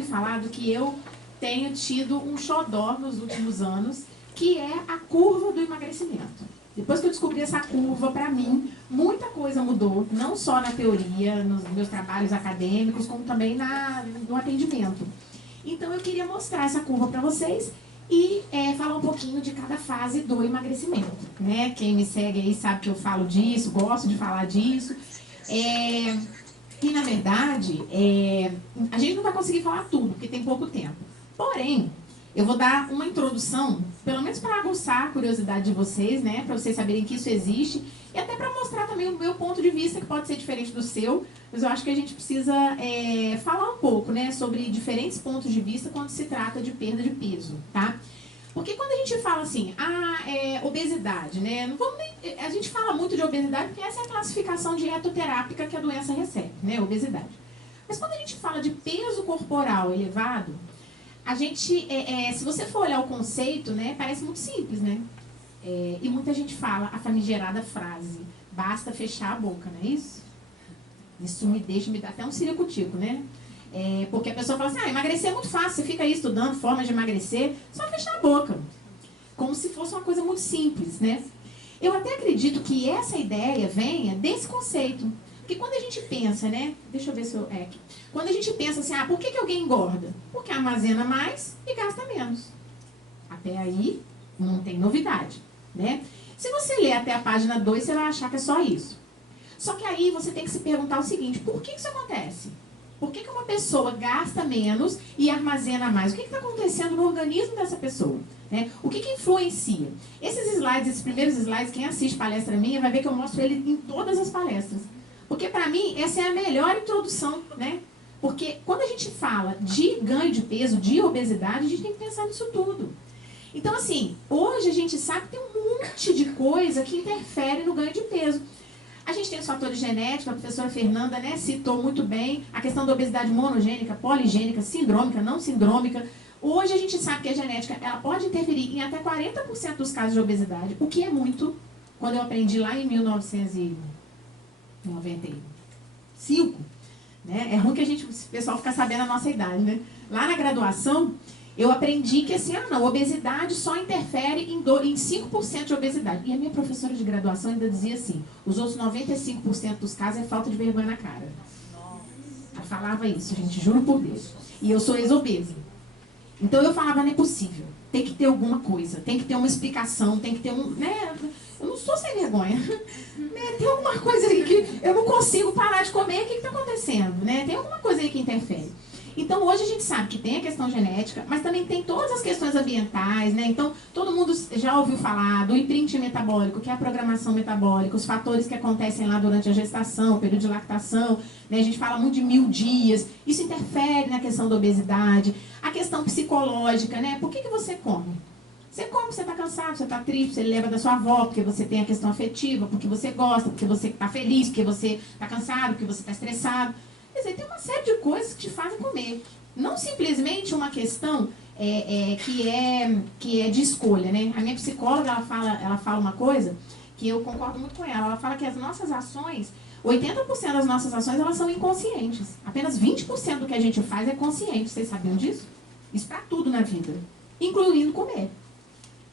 ouvir falar do que eu tenho tido um xodó nos últimos anos, que é a curva do emagrecimento. Depois que eu descobri essa curva, para mim, muita coisa mudou, não só na teoria, nos meus trabalhos acadêmicos, como também no atendimento. Então, eu queria mostrar essa curva para vocês e falar um pouquinho de cada fase do emagrecimento, né? Quem me segue aí sabe que eu falo disso, gosto de falar disso. E, na verdade, a gente não vai conseguir falar tudo, porque tem pouco tempo. Porém, eu vou dar uma introdução, pelo menos para aguçar a curiosidade de vocês, né? Para vocês saberem que isso existe. E até para mostrar também o meu ponto de vista, que pode ser diferente do seu. Mas eu acho que a gente precisa falar um pouco, né? Sobre diferentes pontos de vista quando se trata de perda de peso, tá? Porque quando a gente fala assim, obesidade, né? Não vamos nem, a gente fala muito de obesidade porque essa é a classificação dietoterápica que a doença recebe, né? Obesidade. Mas quando a gente fala de peso corporal elevado, a gente, se você for olhar o conceito, né, parece muito simples, né? E muita gente fala a famigerada frase, basta fechar a boca, não é isso? Isso me dá até um ciricutico, né? Porque a pessoa fala assim, emagrecer é muito fácil, você fica aí estudando formas de emagrecer, só fechar a boca. Como se fosse uma coisa muito simples, né? Eu até acredito que essa ideia venha desse conceito. Porque quando a gente pensa, né? Deixa eu ver se eu... Quando a gente pensa assim, por que alguém engorda? Porque armazena mais e gasta menos. Até aí, não tem novidade, né? Se você ler até a página 2, você vai achar que é só isso. Só que aí você tem que se perguntar o seguinte, por que isso acontece? Por que uma pessoa gasta menos e armazena mais? O que está acontecendo no organismo dessa pessoa? Né? O que influencia? Esses slides, esses primeiros slides, quem assiste palestra minha vai ver que eu mostro ele em todas as palestras. Porque, para mim, essa é a melhor introdução, né? Porque quando a gente fala de ganho de peso, de obesidade, a gente tem que pensar nisso tudo. Então, assim, hoje a gente sabe que tem um monte de coisa que interfere no ganho de peso. A gente tem os fatores genéticos, a professora Fernanda, né, citou muito bem a questão da obesidade monogênica, poligênica, sindrômica, não sindrômica. Hoje a gente sabe que a genética ela pode interferir em até 40% dos casos de obesidade, o que é muito. Quando eu aprendi lá em 1995, né, é ruim que o pessoal fica sabendo a nossa idade, né? Lá na graduação, eu aprendi que assim, obesidade só interfere em 5% de obesidade. E a minha professora de graduação ainda dizia assim, os outros 95% dos casos é falta de vergonha na cara. Ela falava isso, gente, juro por Deus. E eu sou ex-obesa. Então eu falava, não é possível. Tem que ter alguma coisa, tem que ter uma explicação, tem que ter né? Eu não sou sem vergonha. Né? Tem alguma coisa aí que eu não consigo parar de comer, o que está acontecendo? Né? Tem alguma coisa aí que interfere. Então, hoje a gente sabe que tem a questão genética, mas também tem todas as questões ambientais, né? Então, todo mundo já ouviu falar do imprint metabólico, que é a programação metabólica, os fatores que acontecem lá durante a gestação, o período de lactação, né? A gente fala muito de 1000 dias, isso interfere na questão da obesidade, a questão psicológica, né? Por que você come? Você come porque você está cansado, você está triste, você leva da sua avó, porque você tem a questão afetiva, porque você gosta, porque você está feliz, porque você está cansado, porque você está estressado. Quer dizer, tem uma série de coisas que te fazem comer. Não simplesmente uma questão que é de escolha, né? A minha psicóloga, ela fala uma coisa que eu concordo muito com ela. Ela fala que as nossas ações, 80% das nossas ações, elas são inconscientes. Apenas 20% do que a gente faz é consciente. Vocês sabiam disso? Isso para tudo na vida, incluindo comer.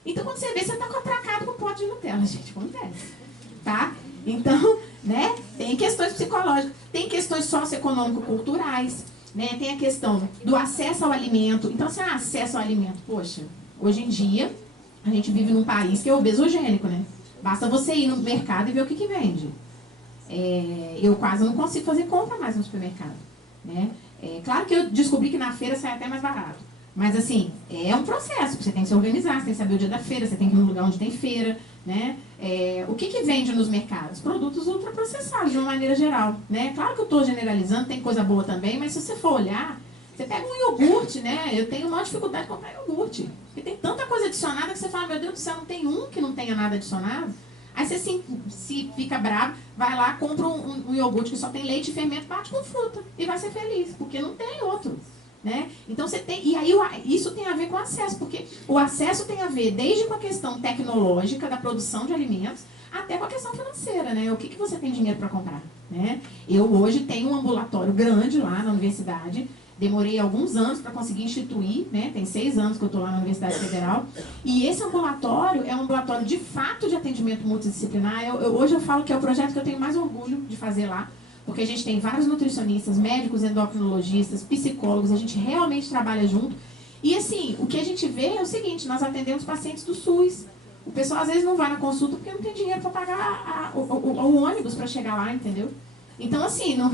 Então, quando você vê, você está atracado com um pote de Nutella, gente. Acontece. Tá? Então, né, tem questões psicológicas, tem questões socioeconômico-culturais, né, tem a questão do acesso ao alimento. Então, se há acesso ao alimento, poxa, hoje em dia, a gente vive num país que é obesogênico, né? Basta você ir no mercado e ver o que vende. Eu quase não consigo fazer compra mais no supermercado, né? Claro que eu descobri que na feira sai até mais barato. Mas, assim, é um processo, você tem que se organizar, você tem que saber o dia da feira, você tem que ir num lugar onde tem feira, né? O que vende nos mercados? Produtos ultraprocessados, de uma maneira geral, né? Claro que eu estou generalizando, tem coisa boa também, mas se você for olhar, você pega um iogurte, né? Eu tenho uma dificuldade de comprar iogurte, porque tem tanta coisa adicionada que você fala, meu Deus do céu, não tem um que não tenha nada adicionado. Aí você se fica bravo, vai lá, compra um iogurte que só tem leite e fermento, bate com fruta e vai ser feliz, porque não tem outro. Né? Então você tem, e aí isso tem a ver com acesso, porque o acesso tem a ver desde com a questão tecnológica da produção de alimentos até com a questão financeira, né? O que você tem dinheiro para comprar, né? Eu hoje tenho um ambulatório grande lá na universidade, Demorei alguns anos para conseguir instituir, né? Tem 6 anos que eu estou lá na Universidade Federal. E esse ambulatório é um ambulatório de fato de atendimento multidisciplinar. Hoje eu falo que é o projeto que eu tenho mais orgulho de fazer lá, porque a gente tem vários nutricionistas, médicos, endocrinologistas, psicólogos, a gente realmente trabalha junto. E assim, o que a gente vê é o seguinte, nós atendemos pacientes do SUS. O pessoal às vezes não vai na consulta porque não tem dinheiro para pagar o ônibus para chegar lá, entendeu? Então, assim, não,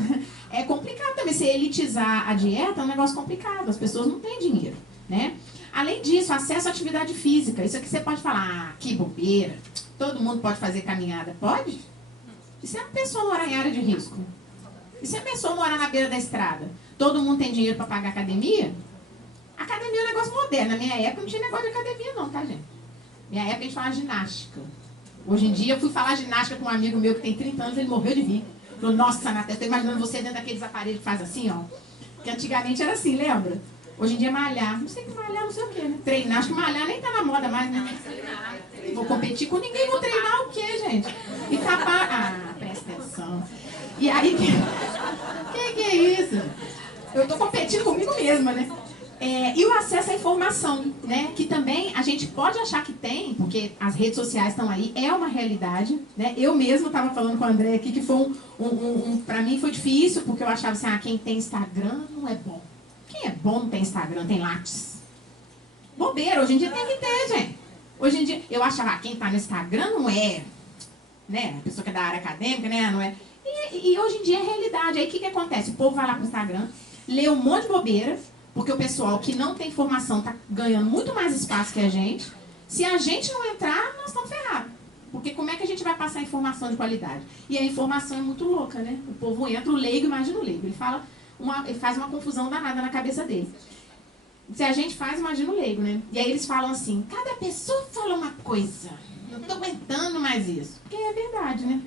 é complicado também. Se elitizar a dieta é um negócio complicado. As pessoas não têm dinheiro, né? Além disso, acesso à atividade física. Isso aqui você pode falar, ah, que bobeira. Todo mundo pode fazer caminhada. Pode? E se a pessoa morar em área de risco? E se a pessoa morar na beira da estrada? Todo mundo tem dinheiro para pagar academia? Academia é um negócio moderno. Na minha época não tinha negócio de academia não, tá, gente? Na minha época a gente falava ginástica. Hoje em dia eu fui falar ginástica com um amigo meu que tem 30 anos, ele morreu de rir. Falou, nossa, Natália, eu tô imaginando você dentro daqueles aparelhos que faz assim, ó. Que antigamente era assim, lembra? Hoje em dia é malhar. Não sei que malhar, não sei o quê, né? Treinar. Acho que malhar nem tá na moda mais, né? Vou competir com ninguém, vou treinar o quê, gente? E tapar... Ah, presta atenção. E aí, que é isso? Eu tô competindo comigo mesma, né? E o acesso à informação, né? Que também a gente pode achar que tem, porque as redes sociais estão aí, é uma realidade, né? Eu mesma estava falando com o André aqui que foi para mim foi difícil, porque eu achava assim, ah, quem tem Instagram não é bom. Quem é bom não tem Instagram, tem Lattes. Bobeira, hoje em dia tem que ter, gente. Hoje em dia, eu achava, ah, quem tá no Instagram não é, né? A pessoa que é da área acadêmica, né? Não é. E hoje em dia é realidade. Aí o que acontece? O povo vai lá pro Instagram, lê um monte de bobeira, porque o pessoal que não tem formação está ganhando muito mais espaço que a gente. Se a gente não entrar, nós estamos ferrados. Porque como é que a gente vai passar informação de qualidade? E a informação é muito louca, né? O povo entra, o leigo, imagina o leigo. Ele faz uma confusão danada na cabeça dele. Se a gente faz, imagina o leigo, né? E aí eles falam assim, cada pessoa fala uma coisa. Não estou aguentando mais isso. Porque é verdade, né?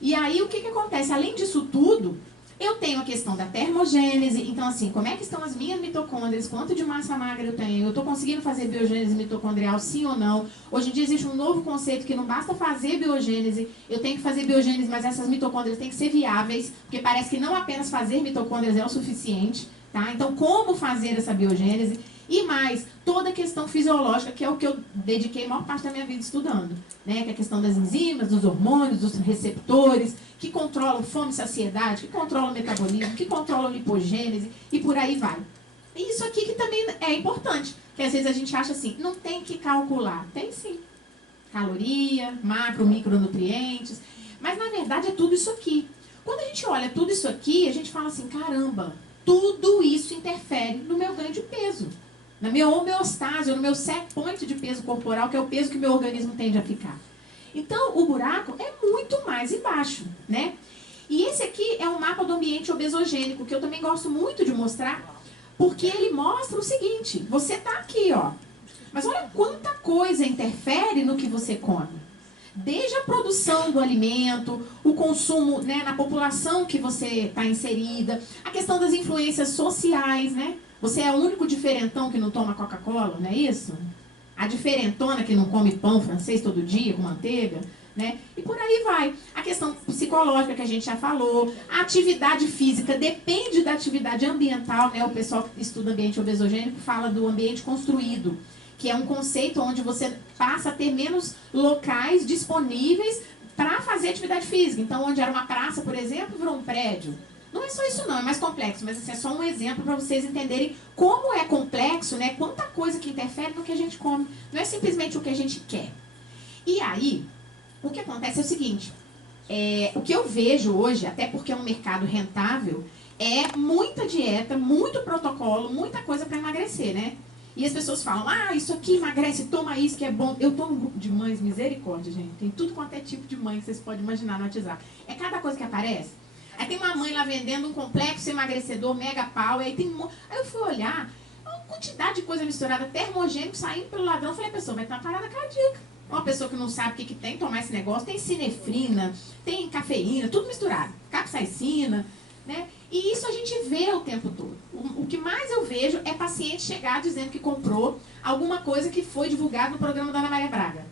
E aí o que acontece? Além disso tudo... Eu tenho a questão da termogênese, então assim, como é que estão as minhas mitocôndrias, quanto de massa magra eu tenho, eu estou conseguindo fazer biogênese mitocondrial sim ou não. Hoje em dia existe um novo conceito que não basta fazer biogênese, eu tenho que fazer biogênese, mas essas mitocôndrias têm que ser viáveis, porque parece que não apenas fazer mitocôndrias é o suficiente, tá? Então como fazer essa biogênese? E mais, toda a questão fisiológica, que é o que eu dediquei a maior parte da minha vida estudando, né? Que é a questão das enzimas, dos hormônios, dos receptores, que controlam fome e saciedade, que controlam o metabolismo, que controlam a lipogênese e por aí vai. E isso aqui que também é importante, que às vezes a gente acha assim, não tem que calcular. Tem sim. Caloria, macro, micronutrientes, mas na verdade é tudo isso aqui. Quando a gente olha tudo isso aqui, a gente fala assim, caramba, tudo isso interfere no meu ganho de peso. Na minha homeostase, ou no meu set point de peso corporal, que é o peso que o meu organismo tende a ficar. Então, o buraco é muito mais embaixo, né? E esse aqui é um mapa do ambiente obesogênico, que eu também gosto muito de mostrar, porque ele mostra o seguinte, você tá aqui, ó, mas olha quanta coisa interfere no que você come. Desde a produção do alimento, o consumo, né, na população que você está inserida, a questão das influências sociais, né? Você é o único diferentão que não toma Coca-Cola, não é isso? A diferentona que não come pão francês todo dia com manteiga, né? E por aí vai. A questão psicológica que a gente já falou, a atividade física depende da atividade ambiental, né? O pessoal que estuda ambiente obesogênico fala do ambiente construído, que é um conceito onde você passa a ter menos locais disponíveis para fazer atividade física. Então, onde era uma praça, por exemplo, virou um prédio. Não é só isso não, é mais complexo, mas assim, é só um exemplo para vocês entenderem como é complexo, né? Quanta coisa que interfere no que a gente come. Não é simplesmente o que a gente quer. E aí, o que acontece é o seguinte, o que eu vejo hoje, até porque é um mercado rentável, é muita dieta, muito protocolo, muita coisa para emagrecer, né? E as pessoas falam, ah, isso aqui emagrece, toma isso que é bom. Eu tô num grupo de mães, misericórdia, gente. Tem tudo quanto é tipo de mãe que vocês podem imaginar no WhatsApp. É cada coisa que aparece. Aí tem uma mãe lá vendendo um complexo emagrecedor, mega pau, aí tem aí eu fui olhar, uma quantidade de coisa misturada, termogênico saindo pelo ladrão, eu falei, a pessoa vai ter uma parada cardíaca. Uma pessoa que não sabe o que tem, tomar esse negócio, tem sinefrina, tem cafeína, tudo misturado, capsaicina, né? E isso a gente vê o tempo todo. O que mais eu vejo é paciente chegar dizendo que comprou alguma coisa que foi divulgado no programa da Ana Maria Braga.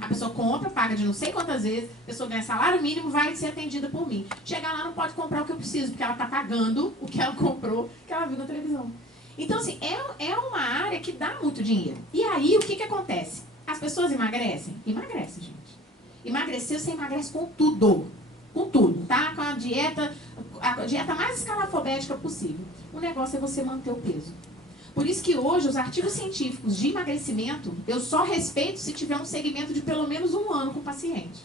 A pessoa compra, paga de não sei quantas vezes, a pessoa ganha salário mínimo, vai ser atendida por mim. Chegar lá não pode comprar o que eu preciso, porque ela está pagando o que ela comprou, que ela viu na televisão. Então, assim, é uma área que dá muito dinheiro. E aí, o que acontece? As pessoas emagrecem? Emagrecem, gente. Emagrecer, você emagrece com tudo. Com tudo, tá? Com a dieta mais escalafobética possível. O negócio é você manter o peso. Por isso que hoje, os artigos científicos de emagrecimento, eu só respeito se tiver um segmento de pelo menos 1 ano com o paciente.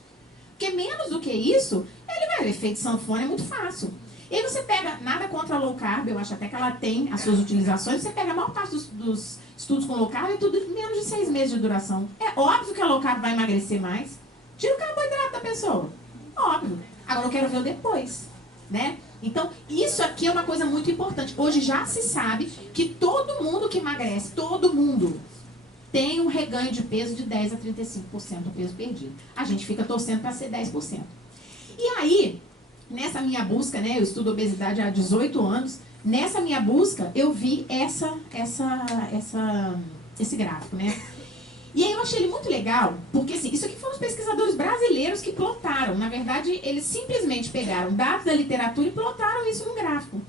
Porque menos do que isso, ele vai ver efeito sanfona, é muito fácil. E aí você pega, nada contra a low carb, eu acho até que ela tem as suas utilizações, você pega a maior parte dos estudos com low carb, é tudo menos de 6 meses de duração. É óbvio que a low carb vai emagrecer mais. Tira o carboidrato da pessoa. Óbvio. Agora eu quero ver o depois, né? Então, isso aqui é uma coisa muito importante. Hoje já se sabe que todo mundo que emagrece, todo mundo, tem um reganho de peso de 10 a 35% do peso perdido. A gente fica torcendo para ser 10%. E aí, nessa minha busca, né, eu estudo obesidade há 18 anos, nessa minha busca eu vi esse gráfico, né? E aí eu achei ele muito legal, porque assim, isso aqui foram os pesquisadores brasileiros que plotaram. Na verdade, eles simplesmente pegaram dados da literatura e plotaram isso no gráfico.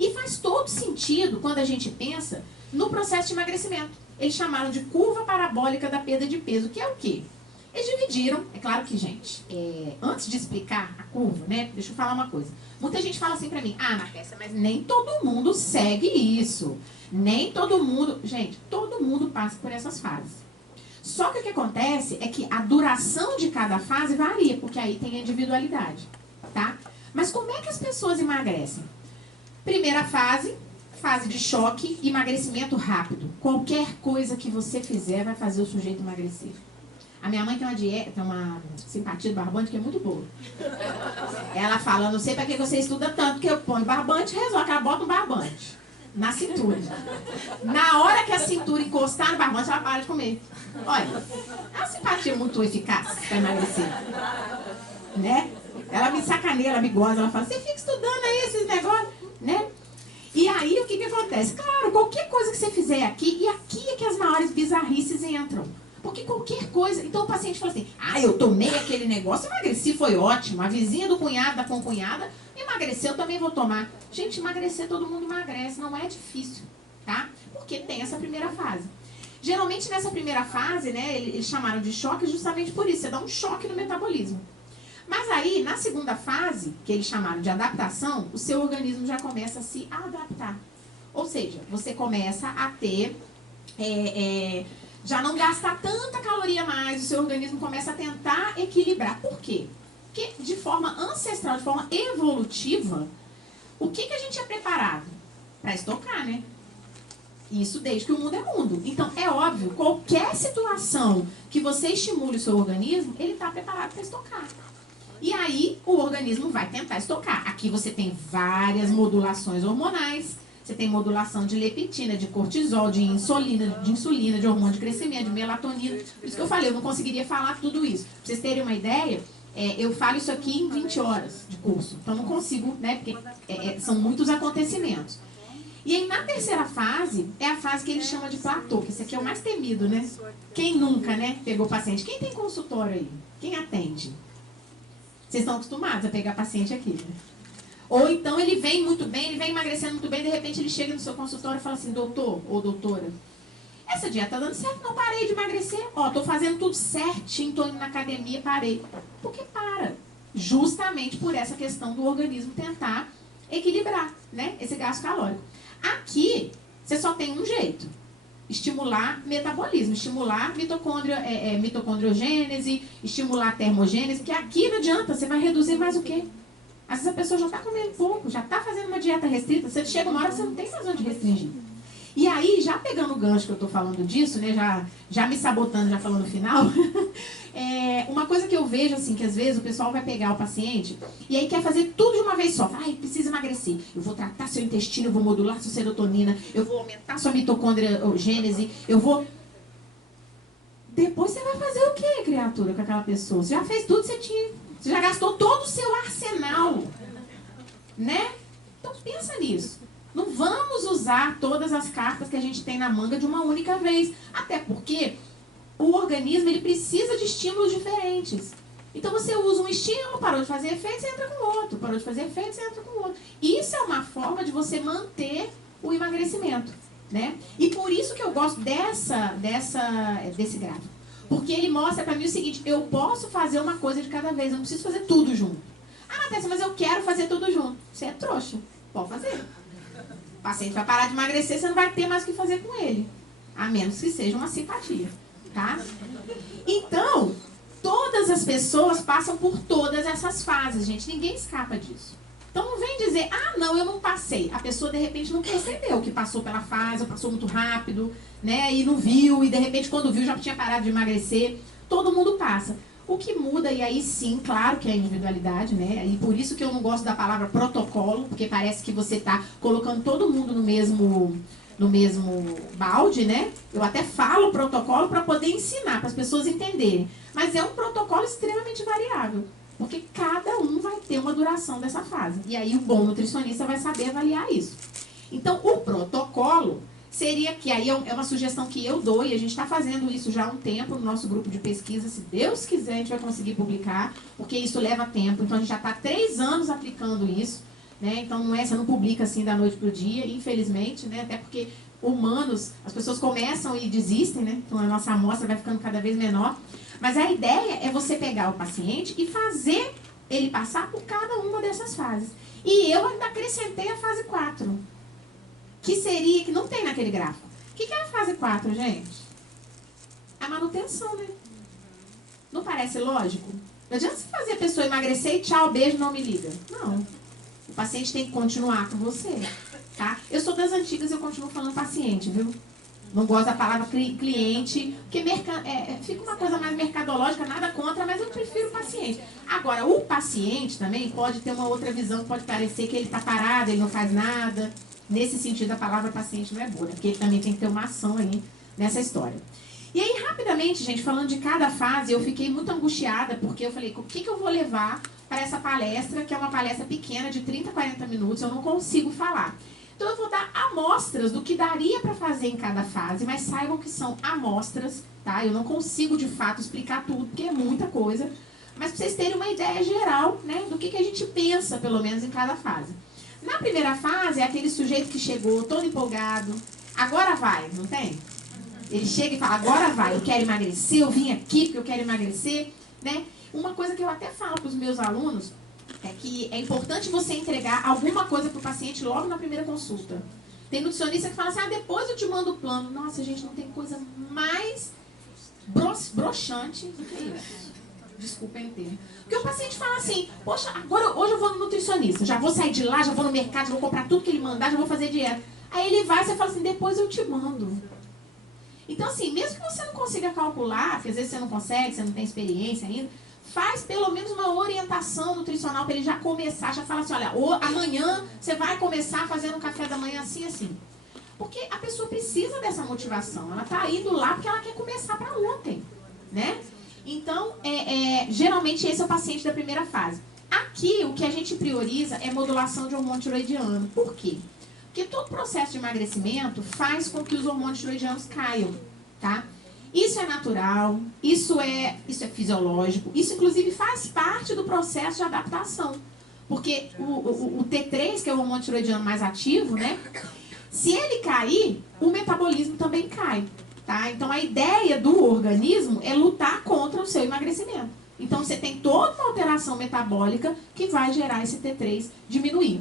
E faz todo sentido quando a gente pensa no processo de emagrecimento. Eles chamaram de curva parabólica da perda de peso, que é o quê? Eles dividiram, é claro que, gente, antes de explicar a curva, né, deixa eu falar uma coisa. Muita gente fala assim pra mim, na peça, mas nem todo mundo segue isso. Nem todo mundo... Gente, todo mundo passa por essas fases. Só que o que acontece é que a duração de cada fase varia, porque aí tem a individualidade, tá? Mas como é que as pessoas emagrecem? Primeira fase, fase de choque, emagrecimento rápido. Qualquer coisa que você fizer vai fazer o sujeito emagrecer. A minha mãe tem uma dieta, tem uma simpatia do barbante que é muito boa. Ela fala, não sei pra que você estuda tanto, que eu ponho barbante, resolve que ela bota um barbante na cintura. Na hora que a cintura encostar no barbante, ela para de comer. Olha, é uma simpatia muito eficaz para emagrecer. Né? Ela me sacaneia, ela me goza, ela fala, você fica estudando aí esses negócios, né? E aí, o que acontece? Claro, qualquer coisa que você fizer aqui, e aqui é que as maiores bizarrices entram. Porque qualquer coisa... Então o paciente fala assim, eu tomei aquele negócio, emagreci, foi ótimo. A vizinha do cunhado, da concunhada, emagreceu, eu também vou tomar. Gente, emagrecer, todo mundo emagrece, não é difícil, tá? Porque tem essa primeira fase. Geralmente nessa primeira fase, né, eles chamaram de choque justamente por isso, você dá um choque no metabolismo. Mas aí, na segunda fase, que eles chamaram de adaptação, o seu organismo já começa a se adaptar. Ou seja, você começa a ter... já não gastar tanta caloria mais, o seu organismo começa a tentar equilibrar. Por quê? Porque de forma ancestral, de forma evolutiva, o que a gente é preparado? Para estocar, né? Isso desde que o mundo é mundo. Então, é óbvio, qualquer situação que você estimule o seu organismo, ele está preparado para estocar. E aí, o organismo vai tentar estocar. Aqui você tem várias modulações hormonais. Você tem modulação de leptina, de cortisol, de insulina, de hormônio de crescimento, de melatonina. Por isso que eu falei, eu não conseguiria falar tudo isso. Pra vocês terem uma ideia, eu falo isso aqui em 20 horas de curso. Então, não consigo, né? Porque são muitos acontecimentos. E aí, na terceira fase, é a fase que ele chama de platô, que esse aqui é o mais temido, né? Quem nunca, né, pegou paciente? Quem tem consultório aí? Quem atende? Vocês estão acostumados a pegar paciente aqui, né? Ou então ele vem muito bem, ele vem emagrecendo muito bem, de repente ele chega no seu consultório e fala assim, doutor ou doutora, essa dieta tá dando certo, não parei de emagrecer, tô fazendo tudo certinho, tô indo na academia, parei. Por que para? Justamente por essa questão do organismo tentar equilibrar, né, esse gasto calórico. Aqui, você só tem um jeito. Estimular metabolismo, estimular mitocondriogênese, estimular termogênese, porque aqui não adianta, você vai reduzir mais o quê? Às vezes a pessoa já está comendo pouco, já está fazendo uma dieta restrita, você chega uma hora que você não tem mais onde restringir. E aí, já pegando o gancho que eu estou falando disso, né, já me sabotando, já falando no final, uma coisa que eu vejo, assim, que às vezes o pessoal vai pegar o paciente e aí quer fazer tudo de uma vez só. Precisa emagrecer, eu vou tratar seu intestino, eu vou modular sua serotonina, eu vou aumentar sua mitocondriogênese, eu vou... Depois você vai fazer o quê, criatura, com aquela pessoa? Você já fez tudo, você já gastou todo o seu arsenal, né? Então pensa nisso. Não vamos usar todas as cartas que a gente tem na manga de uma única vez. Até porque o organismo ele precisa de estímulos diferentes. Então você usa um estímulo, parou de fazer efeito, você entra com outro. Parou de fazer efeito, você entra com outro. Isso é uma forma de você manter o emagrecimento, né? E por isso que eu gosto desse gráfico. Porque ele mostra pra mim o seguinte, eu posso fazer uma coisa de cada vez, eu não preciso fazer tudo junto. Ah, Natécia, mas eu quero fazer tudo junto. Você é trouxa, pode fazer. O paciente vai parar de emagrecer, você não vai ter mais o que fazer com ele. A menos que seja uma simpatia, tá? Então, todas as pessoas passam por todas essas fases, gente. Ninguém escapa disso. Então não vem dizer, ah, não, eu não passei. A pessoa, de repente, não percebeu que passou pela fase, ou passou muito rápido, né? E não viu, e de repente, quando viu, já tinha parado de emagrecer. Todo mundo passa. O que muda, e aí sim, claro que é a individualidade, né? E por isso que eu não gosto da palavra protocolo, porque parece que você está colocando todo mundo no mesmo balde, né? Eu até falo protocolo para poder ensinar, para as pessoas entenderem. Mas é um protocolo extremamente variável, porque cada um vai ter uma duração dessa fase. E aí o bom nutricionista vai saber avaliar isso. Então, o protocolo seria que, aí é uma sugestão que eu dou, e a gente está fazendo isso já há um tempo no nosso grupo de pesquisa. Se Deus quiser, a gente vai conseguir publicar, porque isso leva tempo. Então, a gente já está há 3 anos aplicando isso. Né? Então você não publica assim da noite para o dia, infelizmente, né? Até porque humanos, as pessoas começam e desistem, né? Então a nossa amostra vai ficando cada vez menor. Mas a ideia é você pegar o paciente e fazer ele passar por cada uma dessas fases. E eu ainda acrescentei a fase 4, que seria, que não tem naquele gráfico. O que é a fase 4, gente? A manutenção, né? Não parece lógico? Não adianta você fazer a pessoa emagrecer e tchau, beijo, não me liga. Não. O paciente tem que continuar com você, tá? Eu sou das antigas e eu continuo falando paciente, viu? Não gosto da palavra cliente, porque fica uma coisa mais mercadológica, nada contra, mas eu prefiro paciente. Agora, o paciente também pode ter uma outra visão, pode parecer que ele está parado, ele não faz nada. Nesse sentido, a palavra paciente não é boa, né? Porque ele também tem que ter uma ação aí nessa história. E aí, rapidamente, gente, falando de cada fase, eu fiquei muito angustiada, porque eu falei, o que eu vou levar para essa palestra, que é uma palestra pequena, de 30 a 40 minutos, eu não consigo falar. Então, eu vou dar amostras do que daria para fazer em cada fase, mas saibam que são amostras, tá? Eu não consigo, de fato, explicar tudo, porque é muita coisa, mas para vocês terem uma ideia geral, né, do que a gente pensa, pelo menos, em cada fase. Na primeira fase, é aquele sujeito que chegou todo empolgado, agora vai, não tem? Ele chega e fala, agora vai, eu quero emagrecer, eu vim aqui porque eu quero emagrecer, né? Uma coisa que eu até falo para os meus alunos é que é importante você entregar alguma coisa para o paciente logo na primeira consulta. Tem nutricionista que fala assim, depois eu te mando o plano. Nossa, gente, não tem coisa mais broxante do que isso. Desculpem o termo. Porque o paciente fala assim, poxa, hoje eu vou no nutricionista, já vou sair de lá, já vou no mercado, já vou comprar tudo que ele mandar, já vou fazer dieta. Aí ele vai e você fala assim, depois eu te mando. Então, assim, mesmo que você não consiga calcular, porque às vezes você não consegue, você não tem experiência ainda, faz pelo menos uma orientação nutricional para ele já começar, já fala assim, olha, amanhã você vai começar fazendo um café da manhã assim, assim. Porque a pessoa precisa dessa motivação, ela está indo lá porque ela quer começar para ontem, né? Então, geralmente esse é o paciente da primeira fase. Aqui, o que a gente prioriza é modulação de hormônio tiroidiano. Por quê? Porque todo processo de emagrecimento faz com que os hormônios tiroidianos caiam, tá? Isso é natural, isso é fisiológico, isso inclusive faz parte do processo de adaptação. Porque o T3, que é o hormônio tiroidiano mais ativo, né? Se ele cair, o metabolismo também cai, tá? Então a ideia do organismo é lutar contra o seu emagrecimento. Então você tem toda uma alteração metabólica que vai gerar esse T3 diminuir.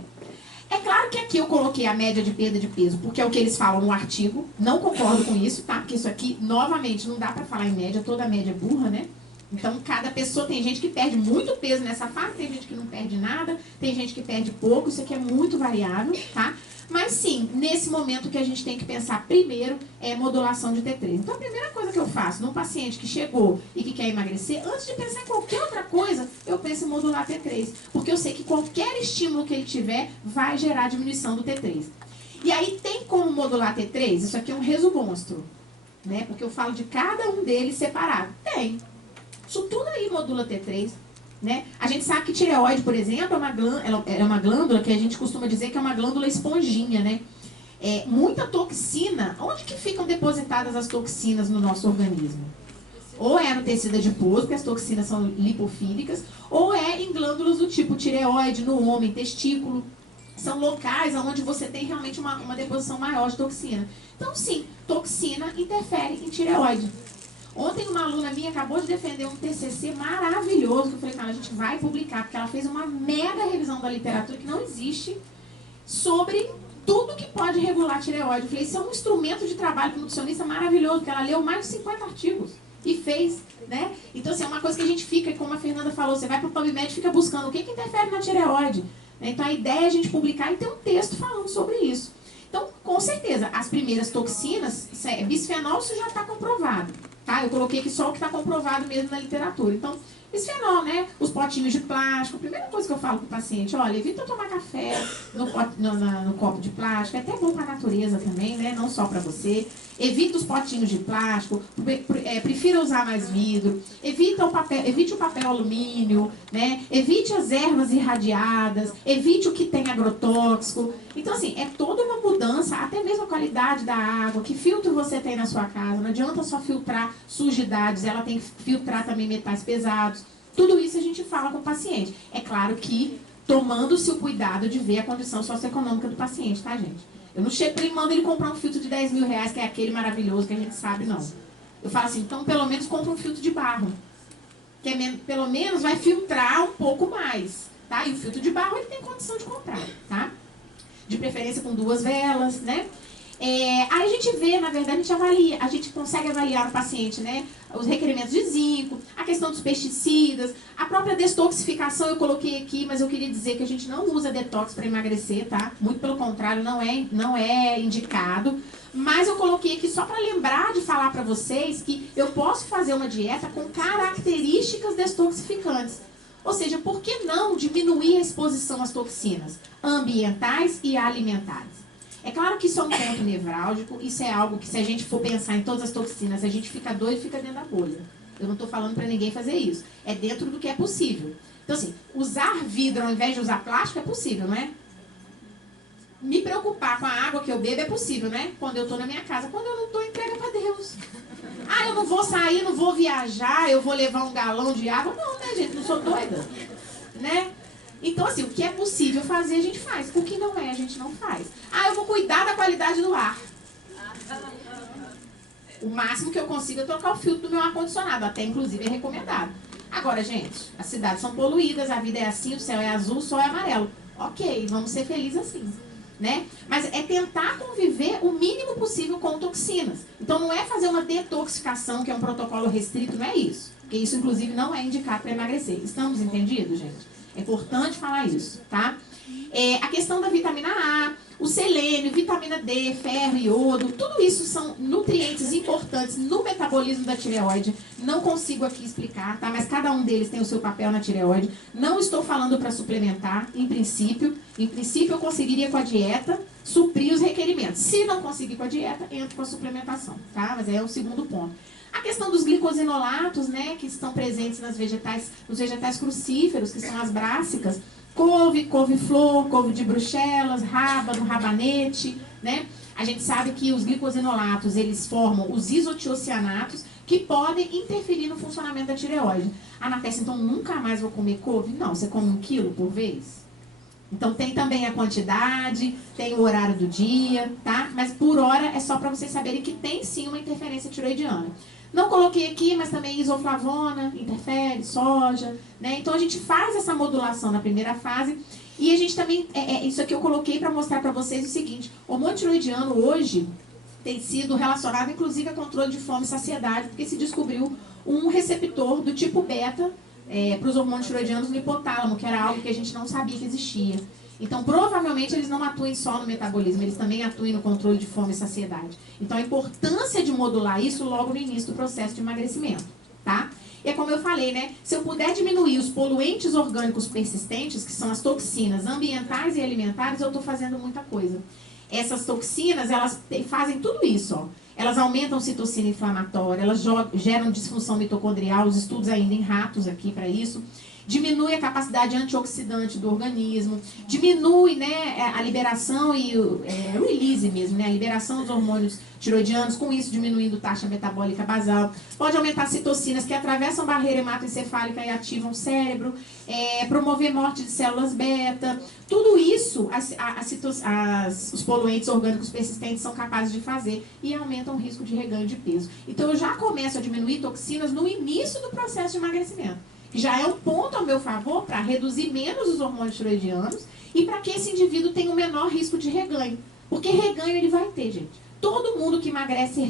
É claro que aqui eu coloquei a média de perda de peso, porque é o que eles falam no artigo. Não concordo com isso, tá? Porque isso aqui, novamente, não dá pra falar em média. Toda média é burra, né? Então, cada pessoa, tem gente que perde muito peso nessa fase, tem gente que não perde nada, tem gente que perde pouco. Isso aqui é muito variável, tá? Mas sim, nesse momento que a gente tem que pensar primeiro é modulação de T3. Então a primeira coisa que eu faço num paciente que chegou e que quer emagrecer, antes de pensar em qualquer outra coisa, eu penso em modular T3. Porque eu sei que qualquer estímulo que ele tiver vai gerar diminuição do T3. E aí tem como modular T3? Isso aqui é um resumônstro, né? Porque eu falo de cada um deles separado. Tem. Isso tudo aí modula T3. Né? A gente sabe que tireoide, por exemplo, é uma glândula que a gente costuma dizer que é uma glândula esponjinha, né? Muita toxina. Onde que ficam depositadas as toxinas no nosso organismo? Ou é no tecido adiposo, porque as toxinas são lipofílicas, ou é em glândulas do tipo tireoide, no homem, testículo. São locais onde você tem realmente uma deposição maior de toxina. Então, sim, toxina interfere em tireoide. Ontem uma aluna minha acabou de defender um TCC maravilhoso, que eu falei, cara, a gente vai publicar, porque ela fez uma mega revisão da literatura que não existe, sobre tudo que pode regular a tireoide. Eu falei, isso é um instrumento de trabalho para o nutricionista maravilhoso, porque ela leu mais de 50 artigos e fez, né? Então, assim, é uma coisa que a gente fica, como a Fernanda falou, você vai para o PubMed e fica buscando o que interfere na tireoide. Então, a ideia é a gente publicar e ter um texto falando sobre isso. Então, com certeza, as primeiras toxinas, bisfenol, isso já está comprovado. Tá? Eu coloquei aqui só o que está comprovado mesmo na literatura. Então, bisfenol, né? Os potinhos de plástico. A primeira coisa que eu falo para o paciente, olha, evita tomar café no copo de plástico. É até bom para a natureza também, né? Não só para você. Evita os potinhos de plástico. Prefira usar mais vidro. Evite o papel alumínio, né? Evite as ervas irradiadas. Evite o que tem agrotóxico. Então, assim, é toda uma mudança, até mesmo a qualidade da água. Que filtro você tem na sua casa? Não adianta só filtrar sujidades, ela tem que filtrar também metais pesados. Tudo isso a gente fala com o paciente. É claro que tomando-se o cuidado de ver a condição socioeconômica do paciente, tá, gente? Eu não chego e mando ele comprar um filtro de 10 mil reais, que é aquele maravilhoso que a gente sabe, não. Eu falo assim, então pelo menos compra um filtro de barro. Que pelo menos vai filtrar um pouco mais, tá? E o filtro de barro ele tem condição de comprar, tá? De preferência com 2 velas, né? Aí a gente vê, na verdade, a gente consegue avaliar o paciente, né? Os requerimentos de zinco, a questão dos pesticidas, a própria detoxificação eu coloquei aqui, mas eu queria dizer que a gente não usa detox para emagrecer, tá? Muito pelo contrário, não é indicado. Mas eu coloquei aqui só para lembrar de falar para vocês que eu posso fazer uma dieta com características detoxificantes. Ou seja, por que não diminuir a exposição às toxinas ambientais e alimentares? É claro que isso é um ponto nevrálgico, isso é algo que se a gente for pensar em todas as toxinas, a gente fica doido e fica dentro da bolha. Eu não estou falando para ninguém fazer isso. É dentro do que é possível. Então, assim, usar vidro ao invés de usar plástico é possível, não é? Me preocupar com a água que eu bebo é possível, né? Quando eu estou na minha casa. Quando eu não estou, entrega para Deus. Ah, eu não vou sair, não vou viajar, eu vou levar um galão de água. Não, né, gente? Não sou doida. Né? Então, assim, o que é possível fazer, a gente faz. O que não é, a gente não faz. Ah, eu vou cuidar da qualidade do ar. O máximo que eu consigo é trocar o filtro do meu ar-condicionado. Até, inclusive, é recomendado. Agora, gente, as cidades são poluídas, a vida é assim, o céu é azul, o sol é amarelo. Ok, vamos ser felizes assim. Né? Mas é tentar conviver o mínimo possível com toxinas. Então, não é fazer uma detoxificação, que é um protocolo restrito, não é isso. Porque isso, inclusive, não é indicado para emagrecer. Estamos entendidos, gente? É importante falar isso, tá? A questão da vitamina A, o selênio, vitamina D, ferro, iodo, tudo isso são nutrientes importantes no metabolismo da tireoide. Não consigo aqui explicar, tá? Mas cada um deles tem o seu papel na tireoide. Não estou falando para suplementar, em princípio. Em princípio, eu conseguiria com a dieta suprir os requerimentos. Se não conseguir com a dieta, entro com a suplementação, tá? Mas é o segundo ponto. A questão dos glicosinolatos, né, que estão presentes nos vegetais crucíferos, que são as brássicas, couve-flor, couve de Bruxelas, rábano, rabanete, né? A gente sabe que os glicosinolatos, eles formam os isotiocianatos, que podem interferir no funcionamento da tireoide. Ah, Natécia, então nunca mais vou comer couve? Não, você come 1 quilo por vez? Então tem também a quantidade, tem o horário do dia, tá? Mas por hora é só para vocês saberem que tem sim uma interferência tireoidiana. Não coloquei aqui, mas também isoflavona, interfere, soja, né? Então a gente faz essa modulação na primeira fase e a gente também, isso aqui eu coloquei para mostrar para vocês o seguinte, o hormônio tireoidiano hoje tem sido relacionado inclusive a controle de fome e saciedade, porque se descobriu um receptor do tipo beta para os hormônios tireoidianos no hipotálamo, que era algo que a gente não sabia que existia. Então, provavelmente, eles não atuem só no metabolismo, eles também atuem no controle de fome e saciedade. Então, a importância de modular isso logo no início do processo de emagrecimento, tá? E é como eu falei, né? Se eu puder diminuir os poluentes orgânicos persistentes, que são as toxinas ambientais e alimentares, eu estou fazendo muita coisa. Essas toxinas, elas fazem tudo isso, ó. Elas aumentam citocina inflamatória, elas geram disfunção mitocondrial, os estudos ainda em ratos aqui para isso. diminui a capacidade antioxidante do organismo, diminui, né, a liberação e o release mesmo, né, a liberação dos hormônios tiroidianos, com isso diminuindo taxa metabólica basal. Pode aumentar citocinas que atravessam a barreira hematoencefálica e ativam o cérebro, promover morte de células beta. Tudo isso os poluentes orgânicos persistentes são capazes de fazer e aumentam o risco de reganho de peso. Então eu já começo a diminuir toxinas no início do processo de emagrecimento, que já é um ponto ao meu favor para reduzir menos os hormônios tiroidianos e para que esse indivíduo tenha um menor risco de reganho. Porque reganho ele vai ter, gente. Todo mundo que emagrece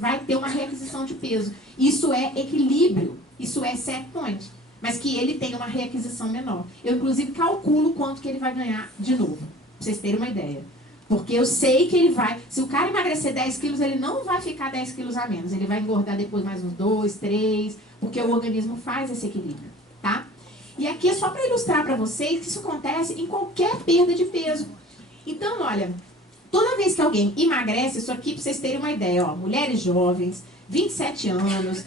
vai ter uma reaquisição de peso. Isso é equilíbrio, isso é set point. Mas que ele tenha uma reaquisição menor. Eu, inclusive, calculo quanto que ele vai ganhar de novo, pra vocês terem uma ideia. Porque eu sei que ele vai... Se o cara emagrecer 10 quilos, ele não vai ficar 10 quilos a menos. Ele vai engordar depois mais uns 2, 3, porque o organismo faz esse equilíbrio, tá? E aqui é só para ilustrar para vocês que isso acontece em qualquer perda de peso. Então, olha... Toda vez que alguém emagrece, isso aqui para vocês terem uma ideia, ó, mulheres jovens, 27 anos,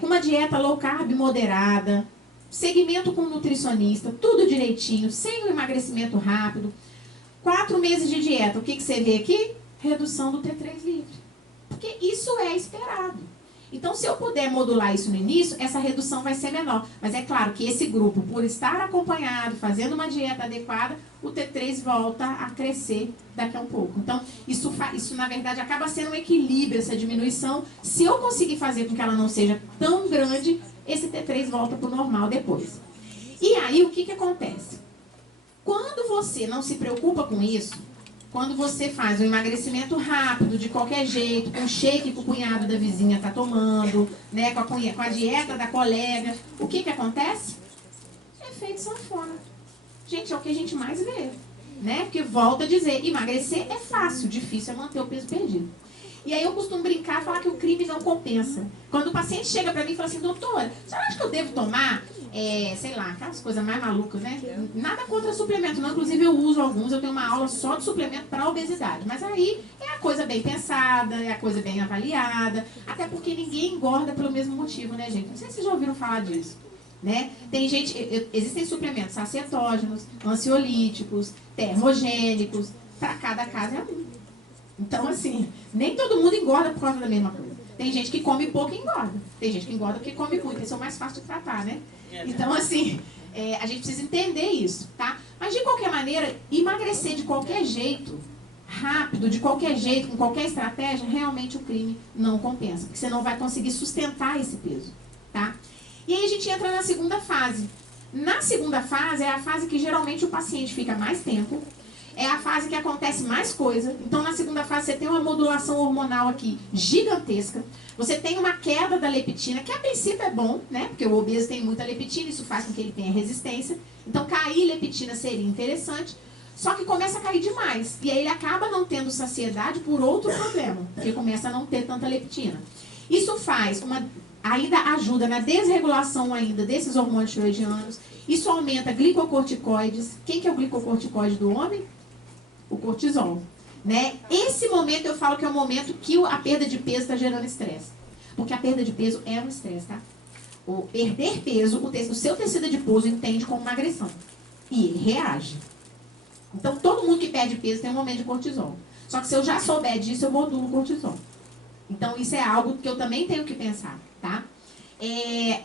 com uma dieta low carb moderada, segmento com nutricionista, tudo direitinho, sem o emagrecimento rápido, 4 meses de dieta, o que você vê aqui? Redução do T3 livre. Porque isso é esperado. Então, se eu puder modular isso no início, essa redução vai ser menor. Mas é claro que esse grupo, por estar acompanhado, fazendo uma dieta adequada, o T3 volta a crescer daqui a um pouco. Então, isso na verdade, acaba sendo um equilíbrio, essa diminuição. Se eu conseguir fazer com que ela não seja tão grande, esse T3 volta para o normal depois. E aí, o que acontece? Quando você não se preocupa com isso, quando você faz um emagrecimento rápido, de qualquer jeito, com o shake que o cunhado da vizinha está tomando, né, com a dieta da colega, o que acontece? Efeito sanfona. Gente, é o que a gente mais vê, né? Porque volta a dizer, emagrecer é fácil, difícil é manter o peso perdido. E aí eu costumo brincar e falar que o crime não compensa. Quando o paciente chega pra mim e fala assim, doutora, a senhora acha que eu devo tomar, sei lá, aquelas coisas mais malucas, né? Nada contra suplemento, não. Inclusive eu uso alguns, eu tenho uma aula só de suplemento para obesidade. Mas aí é a coisa bem pensada, é a coisa bem avaliada. Até porque ninguém engorda pelo mesmo motivo, né, gente? Não sei se vocês já ouviram falar disso. Né? Tem gente, existem suplementos sacetógenos, ansiolíticos, termogênicos, para cada caso é um. Então, assim, nem todo mundo engorda por causa da mesma coisa. Tem gente que come pouco e engorda. Tem gente que engorda porque come muito. Eles são mais fáceis de tratar, né? Então, assim, a gente precisa entender isso, tá? Mas, de qualquer maneira, emagrecer de qualquer jeito, rápido, de qualquer jeito, com qualquer estratégia, realmente o crime não compensa. Porque você não vai conseguir sustentar esse peso, tá? E aí a gente entra na segunda fase. Na segunda fase é a fase que geralmente o paciente fica mais tempo. É a fase que acontece mais coisa. Então, na segunda fase, você tem uma modulação hormonal aqui gigantesca. Você tem uma queda da leptina, que a princípio é bom, né? Porque o obeso tem muita leptina, isso faz com que ele tenha resistência. Então, cair leptina seria interessante. Só que começa a cair demais. E aí ele acaba não tendo saciedade por outro problema, porque começa a não ter tanta leptina. Isso ainda ajuda na desregulação ainda desses hormônios tiroidianos. Isso aumenta glicocorticoides. Quem que é o glicocorticoide do homem? O cortisol, né? Esse momento eu falo que é o momento que a perda de peso está gerando estresse. Porque a perda de peso é um estresse, tá? O perder peso, o seu tecido adiposo entende como uma agressão. E ele reage. Então, todo mundo que perde peso tem um momento de cortisol. Só que se eu já souber disso, eu modulo o cortisol. Então, isso é algo que eu também tenho que pensar, tá?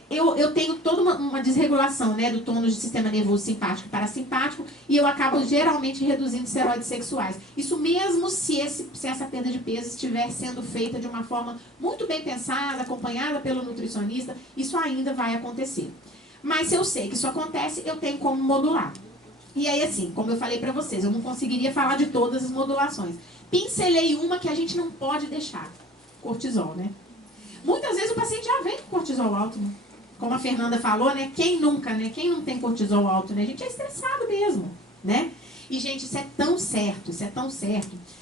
Eu tenho toda uma desregulação, né, do tônus de sistema nervoso simpático e parasimpático, e eu acabo geralmente reduzindo esteroides sexuais. Isso mesmo se essa perda de peso estiver sendo feita de uma forma muito bem pensada, acompanhada pelo nutricionista, isso ainda vai acontecer. Mas se eu sei que isso acontece, eu tenho como modular. E aí, assim, como eu falei pra vocês, eu não conseguiria falar de todas as modulações. Pincelei uma que a gente não pode deixar. Cortisol, né? Muitas vezes o paciente já vem com cortisol alto, né? Como a Fernanda falou, né? Quem nunca, né? Quem não tem cortisol alto, né? A gente é estressado mesmo, né? E, gente, isso é tão certo,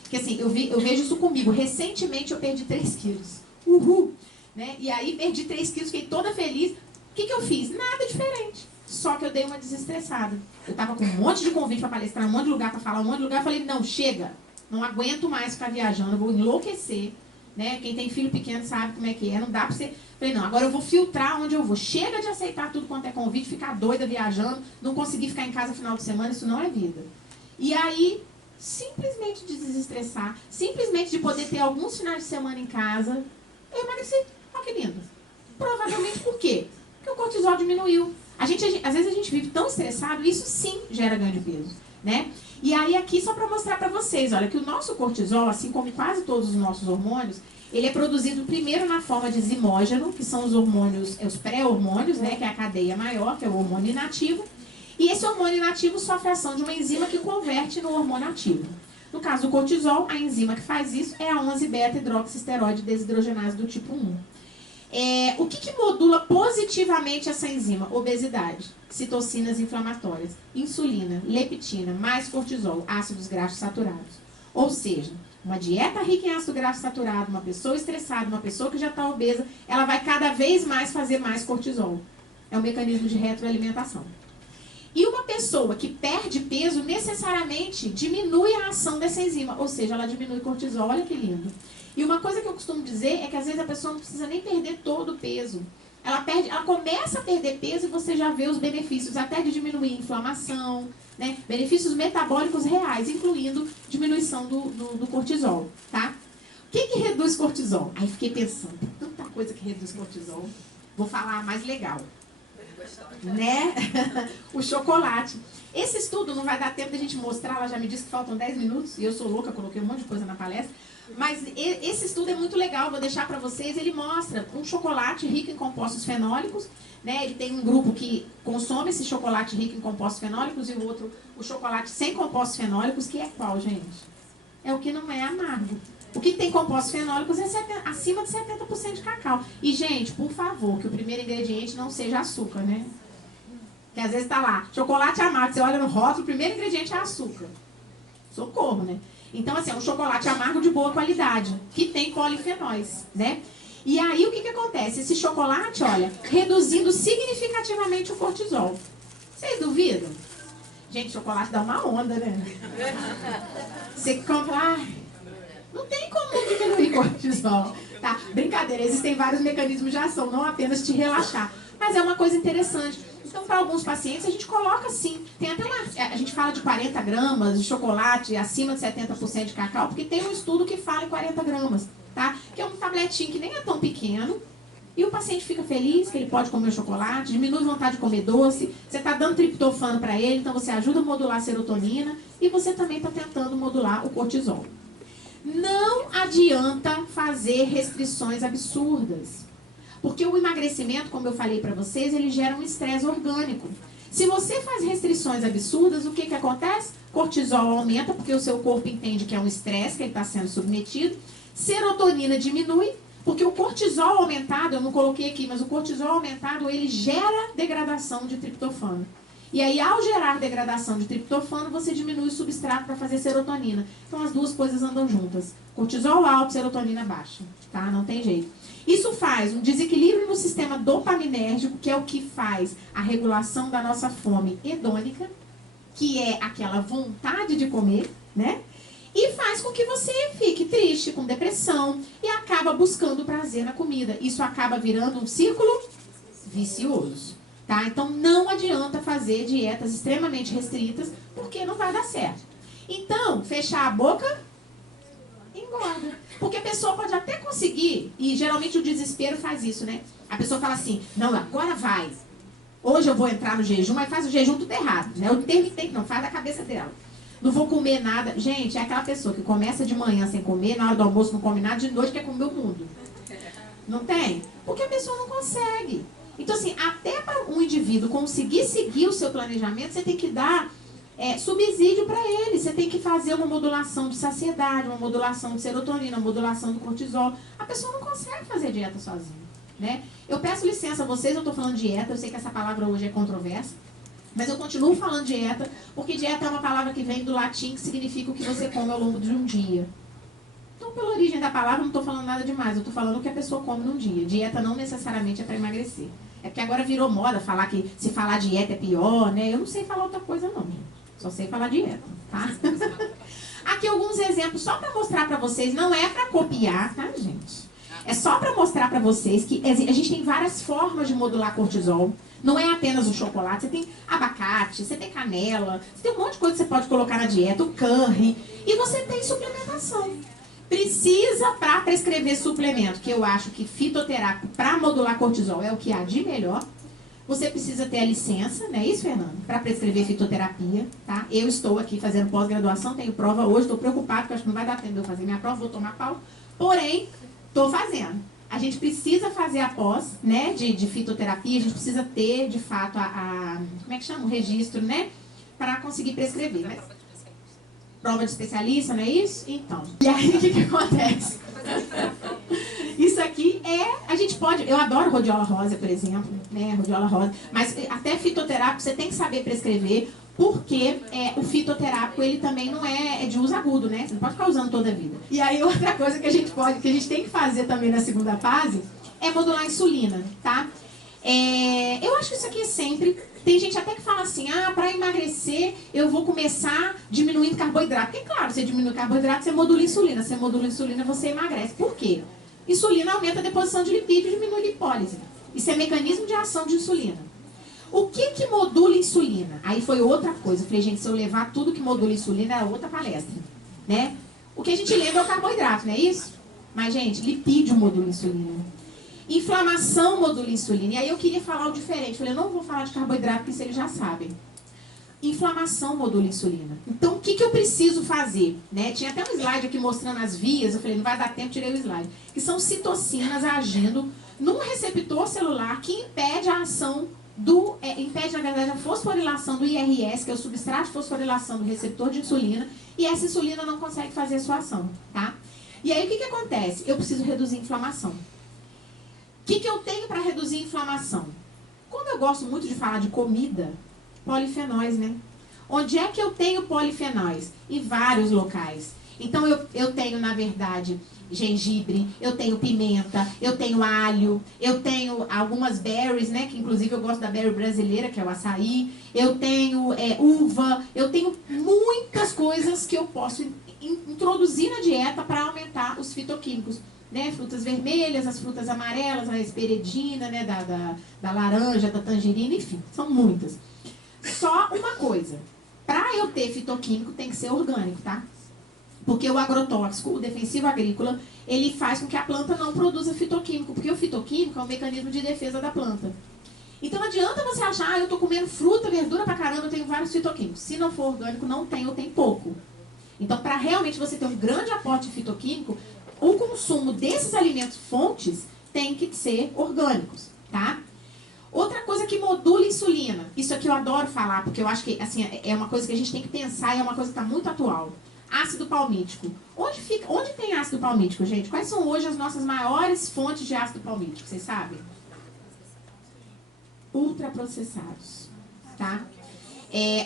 que assim, eu vejo isso comigo. Recentemente eu perdi 3 quilos. Uhul! Né? E aí perdi 3 quilos, fiquei toda feliz. O que eu fiz? Nada diferente. Só que eu dei uma desestressada. Eu tava com um monte de convite para palestrar, um monte de lugar para falar, um monte de lugar. Eu falei, não, chega. Não aguento mais ficar viajando, eu vou enlouquecer. né? Quem tem filho pequeno sabe como é que é. Não dá pra você... Falei, não, agora eu vou filtrar onde eu vou. Chega de aceitar tudo quanto é convite, ficar doida viajando, não conseguir ficar em casa no final de semana, isso não é vida. E aí, simplesmente de desestressar, simplesmente de poder ter alguns finais de semana em casa, eu emagreci. Olha que lindo. Provavelmente por quê? Porque o cortisol diminuiu. Às vezes a gente vive tão estressado, isso sim gera ganho de peso, né? E aí aqui só para mostrar para vocês, olha, que o nosso cortisol, assim como quase todos os nossos hormônios, ele é produzido primeiro na forma de zimógeno, que são os hormônios, os pré-hormônios, né, que é a cadeia maior, que é o hormônio inativo. E esse hormônio inativo sofre a ação de uma enzima que converte no hormônio ativo. No caso do cortisol, a enzima que faz isso é a 11-beta-hidroxisteroide desidrogenase do tipo 1. O que modula positivamente essa enzima? Obesidade, citocinas inflamatórias, insulina, leptina, mais cortisol, ácidos graxos saturados. Ou seja, uma dieta rica em ácido graxo saturado, uma pessoa estressada, uma pessoa que já está obesa, ela vai cada vez mais fazer mais cortisol. É um mecanismo de retroalimentação. E uma pessoa que perde peso necessariamente diminui a ação dessa enzima, ou seja, ela diminui cortisol. Olha que lindo. E uma coisa que eu costumo dizer é que às vezes a pessoa não precisa nem perder todo o peso. Ela começa a perder peso e você já vê os benefícios até de diminuir a inflamação, né? Benefícios metabólicos reais, incluindo diminuição do cortisol, tá? O que reduz cortisol? Aí fiquei pensando, tem tanta coisa que reduz cortisol. Vou falar a mais legal, né? O chocolate. Esse estudo não vai dar tempo de a gente mostrar, ela já me disse que faltam 10 minutos, e eu sou louca, coloquei um monte de coisa na palestra. Mas esse estudo é muito legal, vou deixar para vocês. Ele mostra um chocolate rico em compostos fenólicos, né? Ele tem um grupo que consome esse chocolate rico em compostos fenólicos e o outro, o chocolate sem compostos fenólicos, que é qual, gente? É o que não é amargo. O que tem compostos fenólicos é acima de 70% de cacau. E, gente, por favor, que o primeiro ingrediente não seja açúcar, né? Que às vezes tá lá, chocolate amargo, você olha no rótulo, o primeiro ingrediente é açúcar. Socorro, né? Então, assim, é um chocolate amargo de boa qualidade, que tem polifenóis, né? E aí, o que acontece? Esse chocolate, olha, reduzindo significativamente o cortisol. Vocês duvidam? Gente, chocolate dá uma onda, né? Você compra... Não tem como diminuir cortisol, tá? Brincadeira, existem vários mecanismos de ação, não apenas te relaxar. Mas é uma coisa interessante. Então, para alguns pacientes, a gente coloca assim, tem até a gente fala de 40 gramas de chocolate acima de 70% de cacau, porque tem um estudo que fala em 40 gramas, tá? Que é um tabletinho que nem é tão pequeno, e o paciente fica feliz que ele pode comer o chocolate, diminui a vontade de comer doce, você está dando triptofano para ele, então você ajuda a modular a serotonina, e você também está tentando modular o cortisol. Não adianta fazer restrições absurdas. Porque o emagrecimento, como eu falei para vocês, ele gera um estresse orgânico. Se você faz restrições absurdas, o que acontece? Cortisol aumenta, porque o seu corpo entende que é um estresse, que ele está sendo submetido. Serotonina diminui, porque o cortisol aumentado, eu não coloquei aqui, mas o cortisol aumentado, ele gera degradação de triptofano. E aí, ao gerar degradação de triptofano, você diminui o substrato para fazer serotonina. Então, as duas coisas andam juntas. Cortisol alto, serotonina baixa, tá? Não tem jeito. Isso faz um desequilíbrio no sistema dopaminérgico, que é o que faz a regulação da nossa fome hedônica, que é aquela vontade de comer, né? E faz com que você fique triste, com depressão, e acaba buscando prazer na comida. Isso acaba virando um círculo vicioso, tá? Então, não adianta fazer dietas extremamente restritas, porque não vai dar certo. Então, fechar a boca... engorda. Porque a pessoa pode até conseguir, e geralmente o desespero faz isso, né? A pessoa fala assim, não, agora vai. Hoje eu vou entrar no jejum, mas faz o jejum tudo errado, né? O intermitente não, faz da cabeça dela. Não vou comer nada. Gente, é aquela pessoa que começa de manhã sem comer, na hora do almoço não come nada, de noite quer comer o mundo. Não tem? Porque a pessoa não consegue. Então, assim, até para um indivíduo conseguir seguir o seu planejamento, você tem que dar... subsídio para ele. Você tem que fazer uma modulação de saciedade, uma modulação de serotonina, uma modulação do cortisol. A pessoa não consegue fazer dieta sozinha, né? Eu peço licença a vocês, eu estou falando dieta, eu sei que essa palavra hoje é controversa, mas eu continuo falando dieta, porque dieta é uma palavra que vem do latim, que significa o que você come ao longo de um dia. Então, pela origem da palavra, não estou falando nada demais, eu estou falando o que a pessoa come num dia. Dieta não necessariamente é para emagrecer. É porque agora virou moda falar que se falar dieta é pior, né? Eu não sei falar outra coisa não, gente. Só sei falar dieta, tá? Aqui alguns exemplos só para mostrar para vocês, não é para copiar, tá, gente? É só para mostrar para vocês que a gente tem várias formas de modular cortisol. Não é apenas o chocolate, você tem abacate, você tem canela, você tem um monte de coisa que você pode colocar na dieta, o curry, e você tem suplementação. Precisa, para prescrever suplemento, que eu acho que fitoterápico para modular cortisol é o que há de melhor, você precisa ter a licença, não é isso, Fernando? Para prescrever fitoterapia, tá? Eu estou aqui fazendo pós-graduação, tenho prova hoje, estou preocupado, porque acho que não vai dar tempo de eu fazer minha prova, vou tomar pau. Porém, estou fazendo. A gente precisa fazer a pós, né, de fitoterapia, a gente precisa ter, de fato, como é que chama? O registro, né? Para conseguir prescrever. Mas... prova de especialista, não é isso? Então. E aí, o que acontece? Isso aqui a gente pode, eu adoro rodiola rosa, por exemplo, né, rodiola rosa, mas até fitoterápico você tem que saber prescrever, porque o fitoterápico, ele também não é de uso agudo, né, você não pode ficar usando toda a vida. E aí outra coisa que a gente tem que fazer também na segunda fase, é modular a insulina, tá? Eu acho que isso aqui é sempre, tem gente até que fala assim, para emagrecer eu vou começar diminuindo carboidrato, porque claro, você diminui carboidrato, você modula insulina, você emagrece. Por quê? Insulina aumenta a deposição de lipídio e diminui a lipólise. Isso é mecanismo de ação de insulina. O que modula insulina? Aí foi outra coisa. Eu falei, gente, se eu levar tudo que modula insulina, é outra palestra, né? O que a gente leva é o carboidrato, não é isso? Mas, gente, lipídio modula insulina. Inflamação modula insulina. E aí eu queria falar o diferente. Eu falei, eu não vou falar de carboidrato, porque eles já sabem. Inflamação modula insulina. Então, o que eu preciso fazer? Né? Tinha até um slide aqui mostrando as vias. Eu falei, não vai dar tempo, tirei o slide. Que são citocinas agindo num receptor celular que impede a ação impede, na verdade, a fosforilação do IRS, que é o substrato de fosforilação do receptor de insulina, e essa insulina não consegue fazer a sua ação, tá? E aí, o que acontece? Eu preciso reduzir a inflamação. O que eu tenho para reduzir a inflamação? Como eu gosto muito de falar de comida, polifenóis, né? Onde é que eu tenho polifenóis? Em vários locais. Então, eu tenho, na verdade, gengibre, eu tenho pimenta, eu tenho alho, eu tenho algumas berries, né? Que inclusive eu gosto da berry brasileira, que é o açaí. Eu tenho uva, eu tenho muitas coisas que eu posso introduzir na dieta para aumentar os fitoquímicos. Né, frutas vermelhas, as frutas amarelas, a esperedina, né, da laranja, da tangerina, enfim, são muitas. Só uma coisa, para eu ter fitoquímico tem que ser orgânico, tá? Porque o agrotóxico, o defensivo agrícola, ele faz com que a planta não produza fitoquímico, porque o fitoquímico é um mecanismo de defesa da planta. Então não adianta você achar, eu tô comendo fruta, verdura pra caramba, eu tenho vários fitoquímicos. Se não for orgânico, não tem ou tem pouco. Então, para realmente você ter um grande aporte de fitoquímico, o consumo desses alimentos fontes tem que ser orgânicos, tá? Outra coisa que modula a insulina, isso aqui eu adoro falar, porque eu acho que assim, é uma coisa que a gente tem que pensar e é uma coisa que está muito atual. Ácido palmítico. Onde tem ácido palmítico, gente? Quais são hoje as nossas maiores fontes de ácido palmítico? Vocês sabem? Ultraprocessados, tá?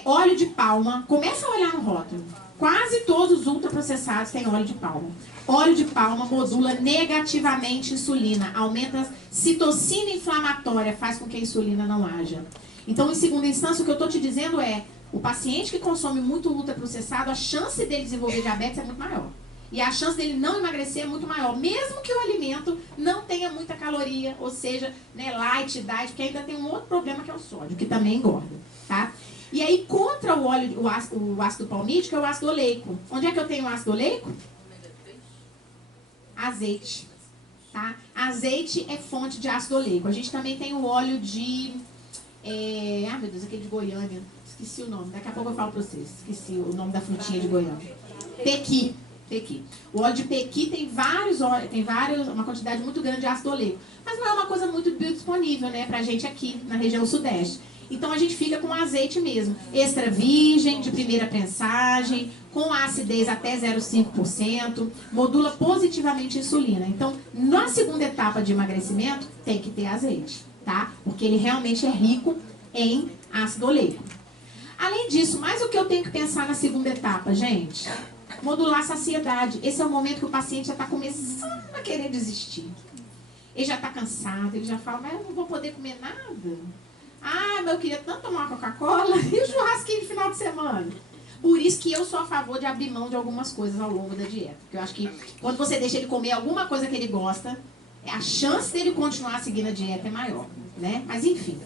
Óleo de palma, começa a olhar no rótulo. Quase todos os ultraprocessados têm óleo de palma. Óleo de palma modula negativamente a insulina, aumenta a citocina inflamatória, faz com que a insulina não haja. Então, em segunda instância, o que eu estou te dizendo é, o paciente que consome muito ultraprocessado, a chance dele desenvolver diabetes é muito maior. E a chance dele não emagrecer é muito maior, mesmo que o alimento não tenha muita caloria, ou seja, né, light, diet, porque ainda tem um outro problema que é o sódio, que também engorda, tá? E aí, contra o ácido palmítico, é o ácido oleico. Onde é que eu tenho o ácido oleico? Azeite, tá? Azeite é fonte de ácido oleico. A gente também tem o óleo de... meu Deus, aquele de Goiânia. Esqueci o nome. Daqui a pouco eu falo pra vocês. Esqueci o nome da frutinha de Goiânia. Pequi. O óleo de pequi tem uma quantidade muito grande de ácido oleico. Mas não é uma coisa muito biodisponível, né, pra gente aqui na região sudeste. Então a gente fica com azeite mesmo, extra virgem, de primeira prensagem, com acidez até 0,5%, modula positivamente a insulina. Então, na segunda etapa de emagrecimento, tem que ter azeite, tá? Porque ele realmente é rico em ácido oleico. Além disso, mais o que eu tenho que pensar na segunda etapa, gente? Modular a saciedade. Esse é o momento que o paciente já está começando a querer desistir. Ele já está cansado, ele já fala, mas eu não vou poder comer nada. Ah, mas eu queria tanto tomar uma Coca-Cola e o churrasquinho de final de semana. Por isso que eu sou a favor de abrir mão de algumas coisas ao longo da dieta. Porque eu acho que quando você deixa ele comer alguma coisa que ele gosta, a chance dele continuar seguindo a dieta é maior, né? Mas enfim,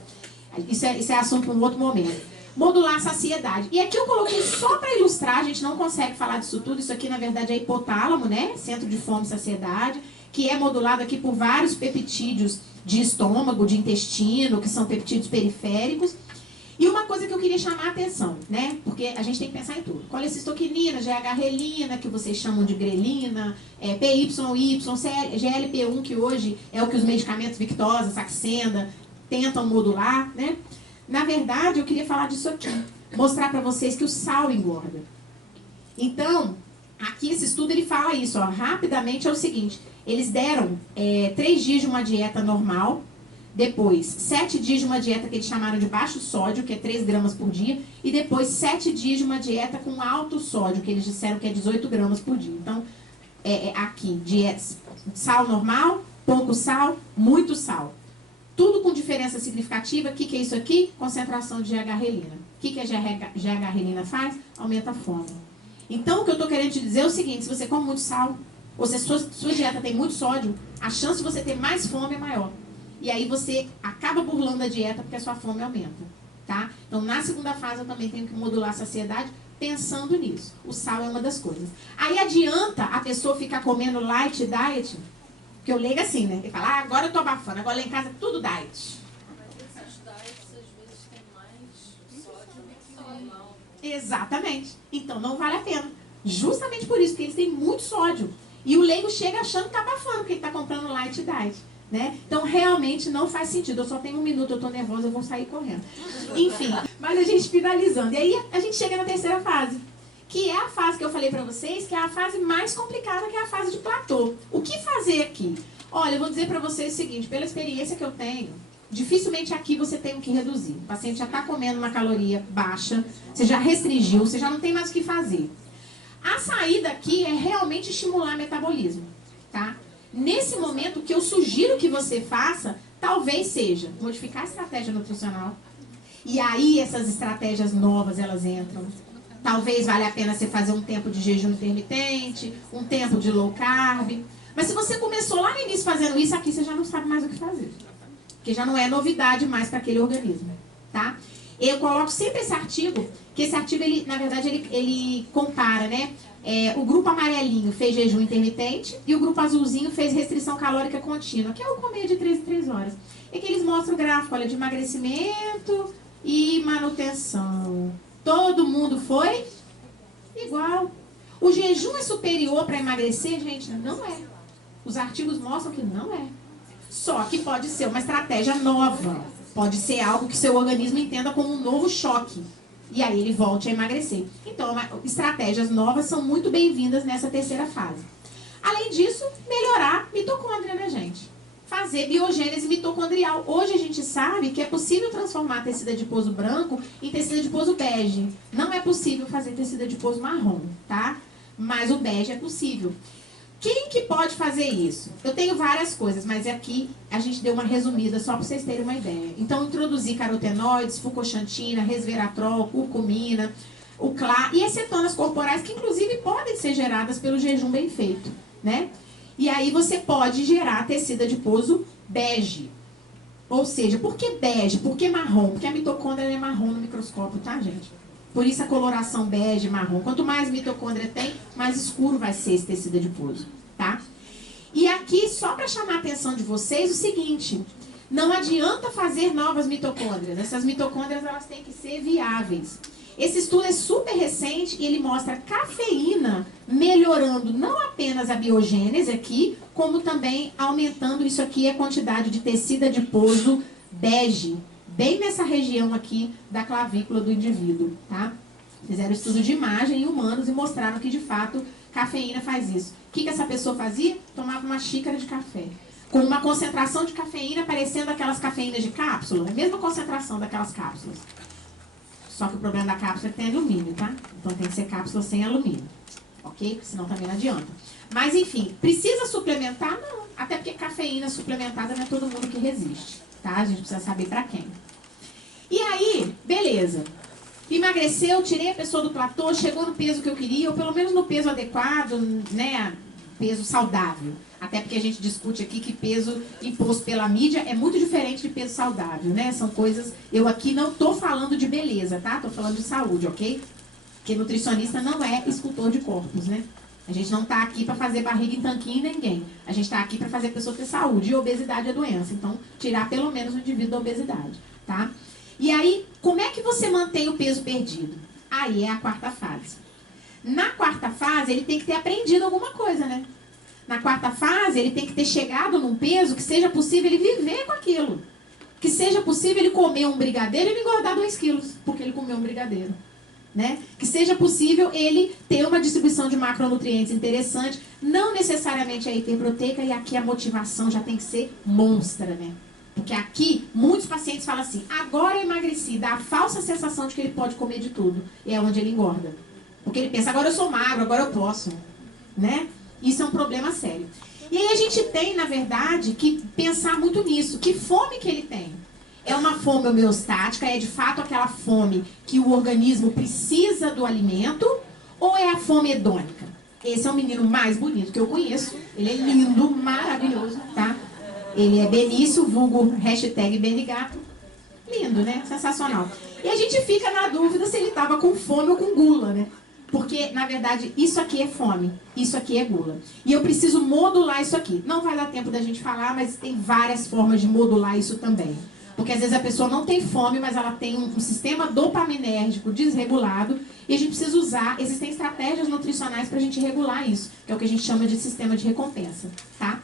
isso é assunto para um outro momento. Modular a saciedade. E aqui eu coloquei só para ilustrar, a gente não consegue falar disso tudo. Isso aqui, na verdade, é hipotálamo, né? Centro de fome e saciedade, que é modulado aqui por vários peptídeos de estômago, de intestino, que são peptídeos periféricos. E uma coisa que eu queria chamar a atenção, né? Porque a gente tem que pensar em tudo. Colecistoquinina, GH-relina, que vocês chamam de grelina, PYY, GLP-1, que hoje é o que os medicamentos Victoza, Saxenda, tentam modular, né? Na verdade, eu queria falar disso aqui. Mostrar para vocês que o sal engorda. Então, aqui esse estudo ele fala isso, ó, rapidamente é o seguinte. Eles deram 3 dias de uma dieta normal, depois 7 dias de uma dieta que eles chamaram de baixo sódio, que é 3 gramas por dia, e depois 7 dias de uma dieta com alto sódio, que eles disseram que é 18 gramas por dia. Então, aqui, dieta, sal normal, pouco sal, muito sal. Tudo com diferença significativa. O que é isso aqui? Concentração de GH-relina. O que a GH-relina faz? Aumenta a fome. Então, o que eu estou querendo te dizer é o seguinte, se você come muito sal, ou se a sua dieta tem muito sódio, a chance de você ter mais fome é maior. E aí você acaba burlando a dieta porque a sua fome aumenta, tá? Então, na segunda fase, eu também tenho que modular a saciedade pensando nisso. O sal é uma das coisas. Aí adianta a pessoa ficar comendo light diet, porque eu leigo assim, né? Ele fala, agora eu tô abafando, agora lá em casa tudo diet. Mas esses diets, às vezes, têm mais sódio do que normal. Exatamente. Então, não vale a pena. Justamente por isso, porque eles têm muito sódio. E o leigo chega achando que tá abafando, porque ele tá comprando light diet. Né? Então, realmente não faz sentido. Eu só tenho 1 minuto, eu tô nervosa, eu vou sair correndo. Enfim, mas a gente finalizando. E aí, a gente chega na terceira fase, que é a fase que eu falei pra vocês, que é a fase mais complicada, que é a fase de platô. O que fazer aqui? Olha, eu vou dizer pra vocês o seguinte, pela experiência que eu tenho, dificilmente aqui você tem o que reduzir. O paciente já tá comendo uma caloria baixa, você já restringiu, você já não tem mais o que fazer. A saída aqui é realmente estimular o metabolismo, tá? Nesse momento, o que eu sugiro que você faça, talvez seja modificar a estratégia nutricional. E aí, essas estratégias novas, elas entram. Talvez valha a pena você fazer um tempo de jejum intermitente, um tempo de low carb. Mas se você começou lá no início fazendo isso, aqui você já não sabe mais o que fazer. Porque já não é novidade mais para aquele organismo, tá? Eu coloco sempre esse artigo, que esse artigo, ele, na verdade, ele compara, né? O grupo amarelinho fez jejum intermitente e o grupo azulzinho fez restrição calórica contínua, que é o comer de 3 em 3 horas. É que eles mostram o gráfico, olha, de emagrecimento e manutenção. Todo mundo foi igual. O jejum é superior para emagrecer, gente? Não é. Os artigos mostram que não é. Só que pode ser uma estratégia nova. Pode ser algo que seu organismo entenda como um novo choque. E aí ele volte a emagrecer. Então, estratégias novas são muito bem-vindas nessa terceira fase. Além disso, melhorar mitocôndria, né, gente? Fazer biogênese mitocondrial. Hoje a gente sabe que é possível transformar tecido adiposo branco em tecido adiposo bege. Não é possível fazer tecido adiposo marrom, tá? Mas o bege é possível. Quem que pode fazer isso? Eu tenho várias coisas, mas aqui a gente deu uma resumida só para vocês terem uma ideia. Então, introduzir carotenoides, fucoxantina, resveratrol, curcumina, o CLA e as cetonas corporais, que inclusive podem ser geradas pelo jejum bem feito, né? E aí você pode gerar tecido adiposo bege. Ou seja, por que bege? Por que marrom? Porque a mitocôndria é marrom no microscópio, tá, gente? Por isso a coloração bege, marrom. Quanto mais mitocôndria tem, mais escuro vai ser esse tecido adiposo, tá? E aqui, só para chamar a atenção de vocês, o seguinte, não adianta fazer novas mitocôndrias. Essas mitocôndrias, elas têm que ser viáveis. Esse estudo é super recente e ele mostra cafeína melhorando não apenas a biogênese aqui, como também aumentando isso aqui, a quantidade de tecido adiposo bege, bem nessa região aqui da clavícula do indivíduo, tá? Fizeram estudo de imagem em humanos e mostraram que, de fato, cafeína faz isso. O que essa pessoa fazia? Tomava uma xícara de café, com uma concentração de cafeína parecendo aquelas cafeínas de cápsula, a mesma concentração daquelas cápsulas. Só que o problema da cápsula é que tem alumínio, tá? Então tem que ser cápsula sem alumínio, ok? Senão também não adianta. Mas, enfim, precisa suplementar? Não. Até porque cafeína suplementada não é todo mundo que resiste, tá? A gente precisa saber para quem. E aí, beleza. Emagreceu, tirei a pessoa do platô, chegou no peso que eu queria, ou pelo menos no peso adequado, né? Peso saudável. Até porque a gente discute aqui que peso imposto pela mídia é muito diferente de peso saudável, né? São coisas... Eu aqui não tô falando de beleza, tá? Tô falando de saúde, ok? Porque nutricionista não é escultor de corpos, né? A gente não tá aqui para fazer barriga em tanquinho em ninguém. A gente tá aqui para fazer a pessoa ter saúde. E obesidade é doença. Então, tirar pelo menos o indivíduo da obesidade, tá? E aí, como é que você mantém o peso perdido? Aí é a quarta fase. Na quarta fase, ele tem que ter aprendido alguma coisa, né? Na quarta fase, ele tem que ter chegado num peso que seja possível ele viver com aquilo. Que seja possível ele comer um brigadeiro e ele engordar 2 quilos, porque ele comeu um brigadeiro. Né? Que seja possível ele ter uma distribuição de macronutrientes interessante, não necessariamente a hiperproteica, e aqui a motivação já tem que ser monstra, né? Porque aqui, muitos pacientes falam assim, agora eu emagreci, dá a falsa sensação de que ele pode comer de tudo. E é onde ele engorda. Porque ele pensa, agora eu sou magro, agora eu posso. Né? Isso é um problema sério. E aí a gente tem, na verdade, que pensar muito nisso. Que fome que ele tem? É uma fome homeostática? É de fato aquela fome que o organismo precisa do alimento? Ou é a fome hedônica? Esse é o menino mais bonito que eu conheço. Ele é lindo, maravilhoso, tá? Ele é Benício, vulgo hashtag Benigato. Lindo, né? Sensacional. E a gente fica na dúvida se ele estava com fome ou com gula, né? Porque, na verdade, isso aqui é fome, isso aqui é gula. E eu preciso modular isso aqui. Não vai dar tempo da gente falar, mas tem várias formas de modular isso também. Porque às vezes a pessoa não tem fome, mas ela tem um sistema dopaminérgico desregulado. E a gente precisa usar, existem estratégias nutricionais para a gente regular isso, que é o que a gente chama de sistema de recompensa, tá?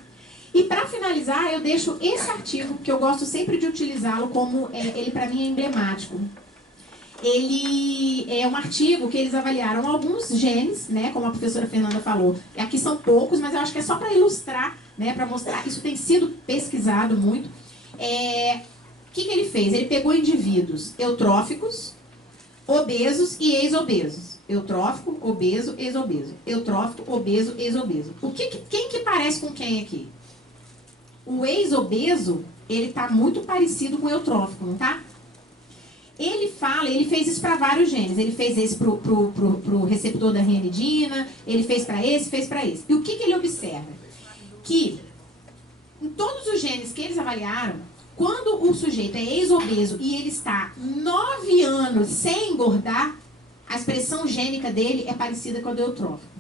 E para finalizar, eu deixo esse artigo, que eu gosto sempre de utilizá-lo como, ele para mim é emblemático. Ele é um artigo que eles avaliaram alguns genes, né, como a professora Fernanda falou. Aqui são poucos, mas eu acho que é só para ilustrar, né, para mostrar que isso tem sido pesquisado muito. O que ele fez? Ele pegou indivíduos eutróficos, obesos e ex-obesos. Eutrófico, obeso, ex-obeso. Eutrófico, obeso, ex-obeso. Quem que parece com quem aqui? O ex-obeso, ele está muito parecido com o eutrófico, não tá? Ele fez isso para vários genes. Ele fez esse pro receptor da ranitidina, ele fez para esse, fez para esse. E o que ele observa? Que em todos os genes que eles avaliaram, quando o sujeito é ex-obeso e ele está 9 anos sem engordar, a expressão gênica dele é parecida com a do eutrófico.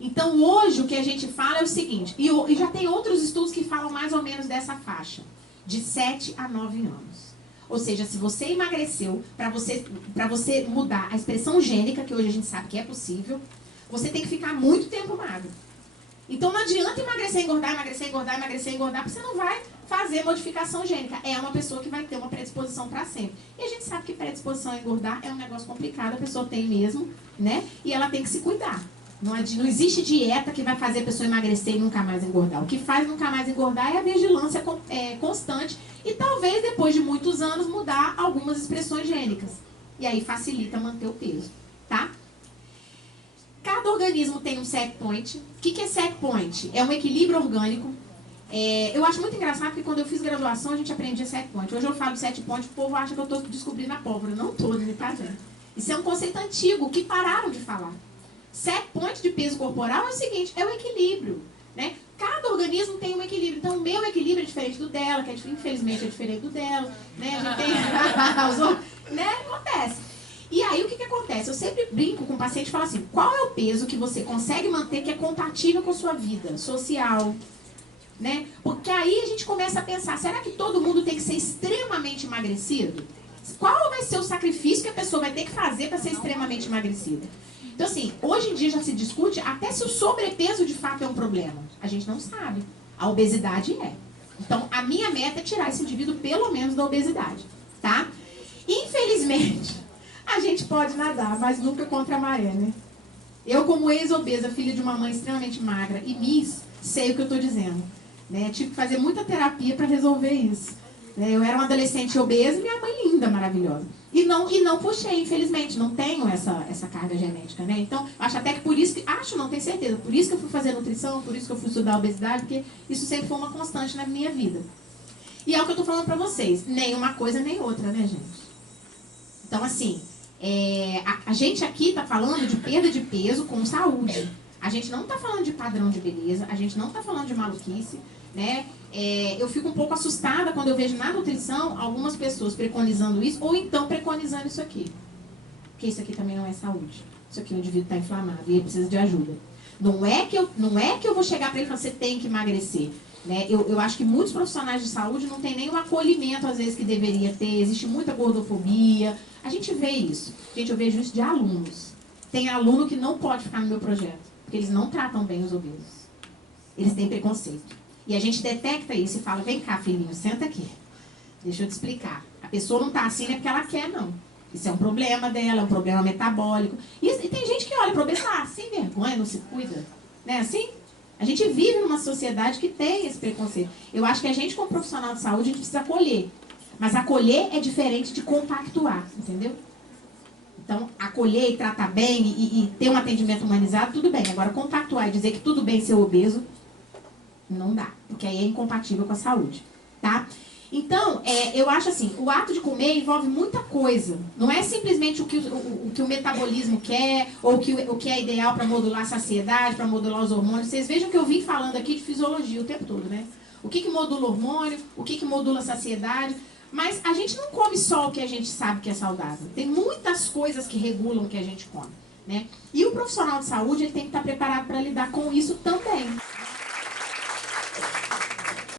Então, hoje, o que a gente fala é o seguinte, e já tem outros estudos que falam mais ou menos dessa faixa, de 7 a 9 anos. Ou seja, se você emagreceu, para você mudar a expressão gênica, que hoje a gente sabe que é possível, você tem que ficar muito tempo magro. Então, não adianta emagrecer, engordar, emagrecer, engordar, emagrecer, engordar, porque você não vai fazer modificação gênica. É uma pessoa que vai ter uma predisposição para sempre. E a gente sabe que predisposição a engordar é um negócio complicado, a pessoa tem mesmo, né? E ela tem que se cuidar. Não existe dieta que vai fazer a pessoa emagrecer e nunca mais engordar. O que faz nunca mais engordar é a vigilância constante e talvez depois de muitos anos mudar algumas expressões gênicas. E aí facilita manter o peso, tá? Cada organismo tem um set point. O que é set point? É um equilíbrio orgânico. Eu acho muito engraçado porque quando eu fiz graduação a gente aprendia set point. Hoje eu falo set point, o povo acha que eu estou descobrindo a pólvora. Não estou, né, tá, gente? Isso é um conceito antigo que pararam de falar. Set point de peso corporal é o seguinte, é o equilíbrio, né? Cada organismo tem um equilíbrio. Então, o meu equilíbrio é diferente do dela, que infelizmente é diferente do dela, né? A gente tem... os outros, né? Acontece. E aí, o que acontece? Eu sempre brinco com o paciente e falo assim, qual é o peso que você consegue manter que é compatível com a sua vida social, né? Porque aí a gente começa a pensar, será que todo mundo tem que ser extremamente emagrecido? Qual vai ser o sacrifício que a pessoa vai ter que fazer para ser extremamente emagrecida? Então, assim, hoje em dia já se discute até se o sobrepeso de fato é um problema. A gente não sabe. A obesidade é. Então, a minha meta é tirar esse indivíduo pelo menos da obesidade, tá? Infelizmente, a gente pode nadar, mas nunca contra a maré, né? Eu, como ex-obesa, filha de uma mãe extremamente magra e miss, sei o que eu tô dizendo, né? Tive que fazer muita terapia para resolver isso. Eu era uma adolescente obesa e minha mãe linda, maravilhosa. E não puxei, infelizmente, não tenho essa carga genética, né? Então, acho até que por isso não tenho certeza, por isso que eu fui fazer nutrição, por isso que eu fui estudar obesidade, porque isso sempre foi uma constante na minha vida. E é o que eu tô falando pra vocês. Nem uma coisa, nem outra, né, gente? Então, assim, a gente aqui tá falando de perda de peso com saúde. A gente não tá falando de padrão de beleza, a gente não tá falando de maluquice, né? Eu fico um pouco assustada quando eu vejo na nutrição algumas pessoas preconizando isso, ou então preconizando isso aqui. Porque isso aqui também não é saúde. Isso aqui o indivíduo está inflamado e ele precisa de ajuda. Não é que eu vou chegar para ele e falar, você tem que emagrecer. Né? Eu acho que muitos profissionais de saúde não têm nenhum acolhimento, às vezes, que deveria ter. Existe muita gordofobia. A gente vê isso. Gente, eu vejo isso de alunos. Tem aluno que não pode ficar no meu projeto, porque eles não tratam bem os obesos. Eles têm preconceito. E a gente detecta isso e fala, vem cá, filhinho, senta aqui. Deixa eu te explicar. A pessoa não está assim, não é porque ela quer, não. Isso é um problema dela, é um problema metabólico. E tem gente que olha para o obeso e fala, sem vergonha, não se cuida. Não é assim? A gente vive numa sociedade que tem esse preconceito. Eu acho que a gente, como profissional de saúde, a gente precisa acolher. Mas acolher é diferente de compactuar, entendeu? Então, acolher e tratar bem e ter um atendimento humanizado, tudo bem. Agora, compactuar e dizer que tudo bem ser obeso, não dá. Porque aí é incompatível com a saúde, tá? Então, eu acho assim, o ato de comer envolve muita coisa. Não é simplesmente o que o metabolismo quer, ou o que é ideal para modular a saciedade, para modular os hormônios. Vocês vejam que eu vim falando aqui de fisiologia o tempo todo, né? O que modula o hormônio, o que modula a saciedade. Mas a gente não come só o que a gente sabe que é saudável. Tem muitas coisas que regulam o que a gente come, né? E o profissional de saúde, ele tem que estar preparado para lidar com isso também.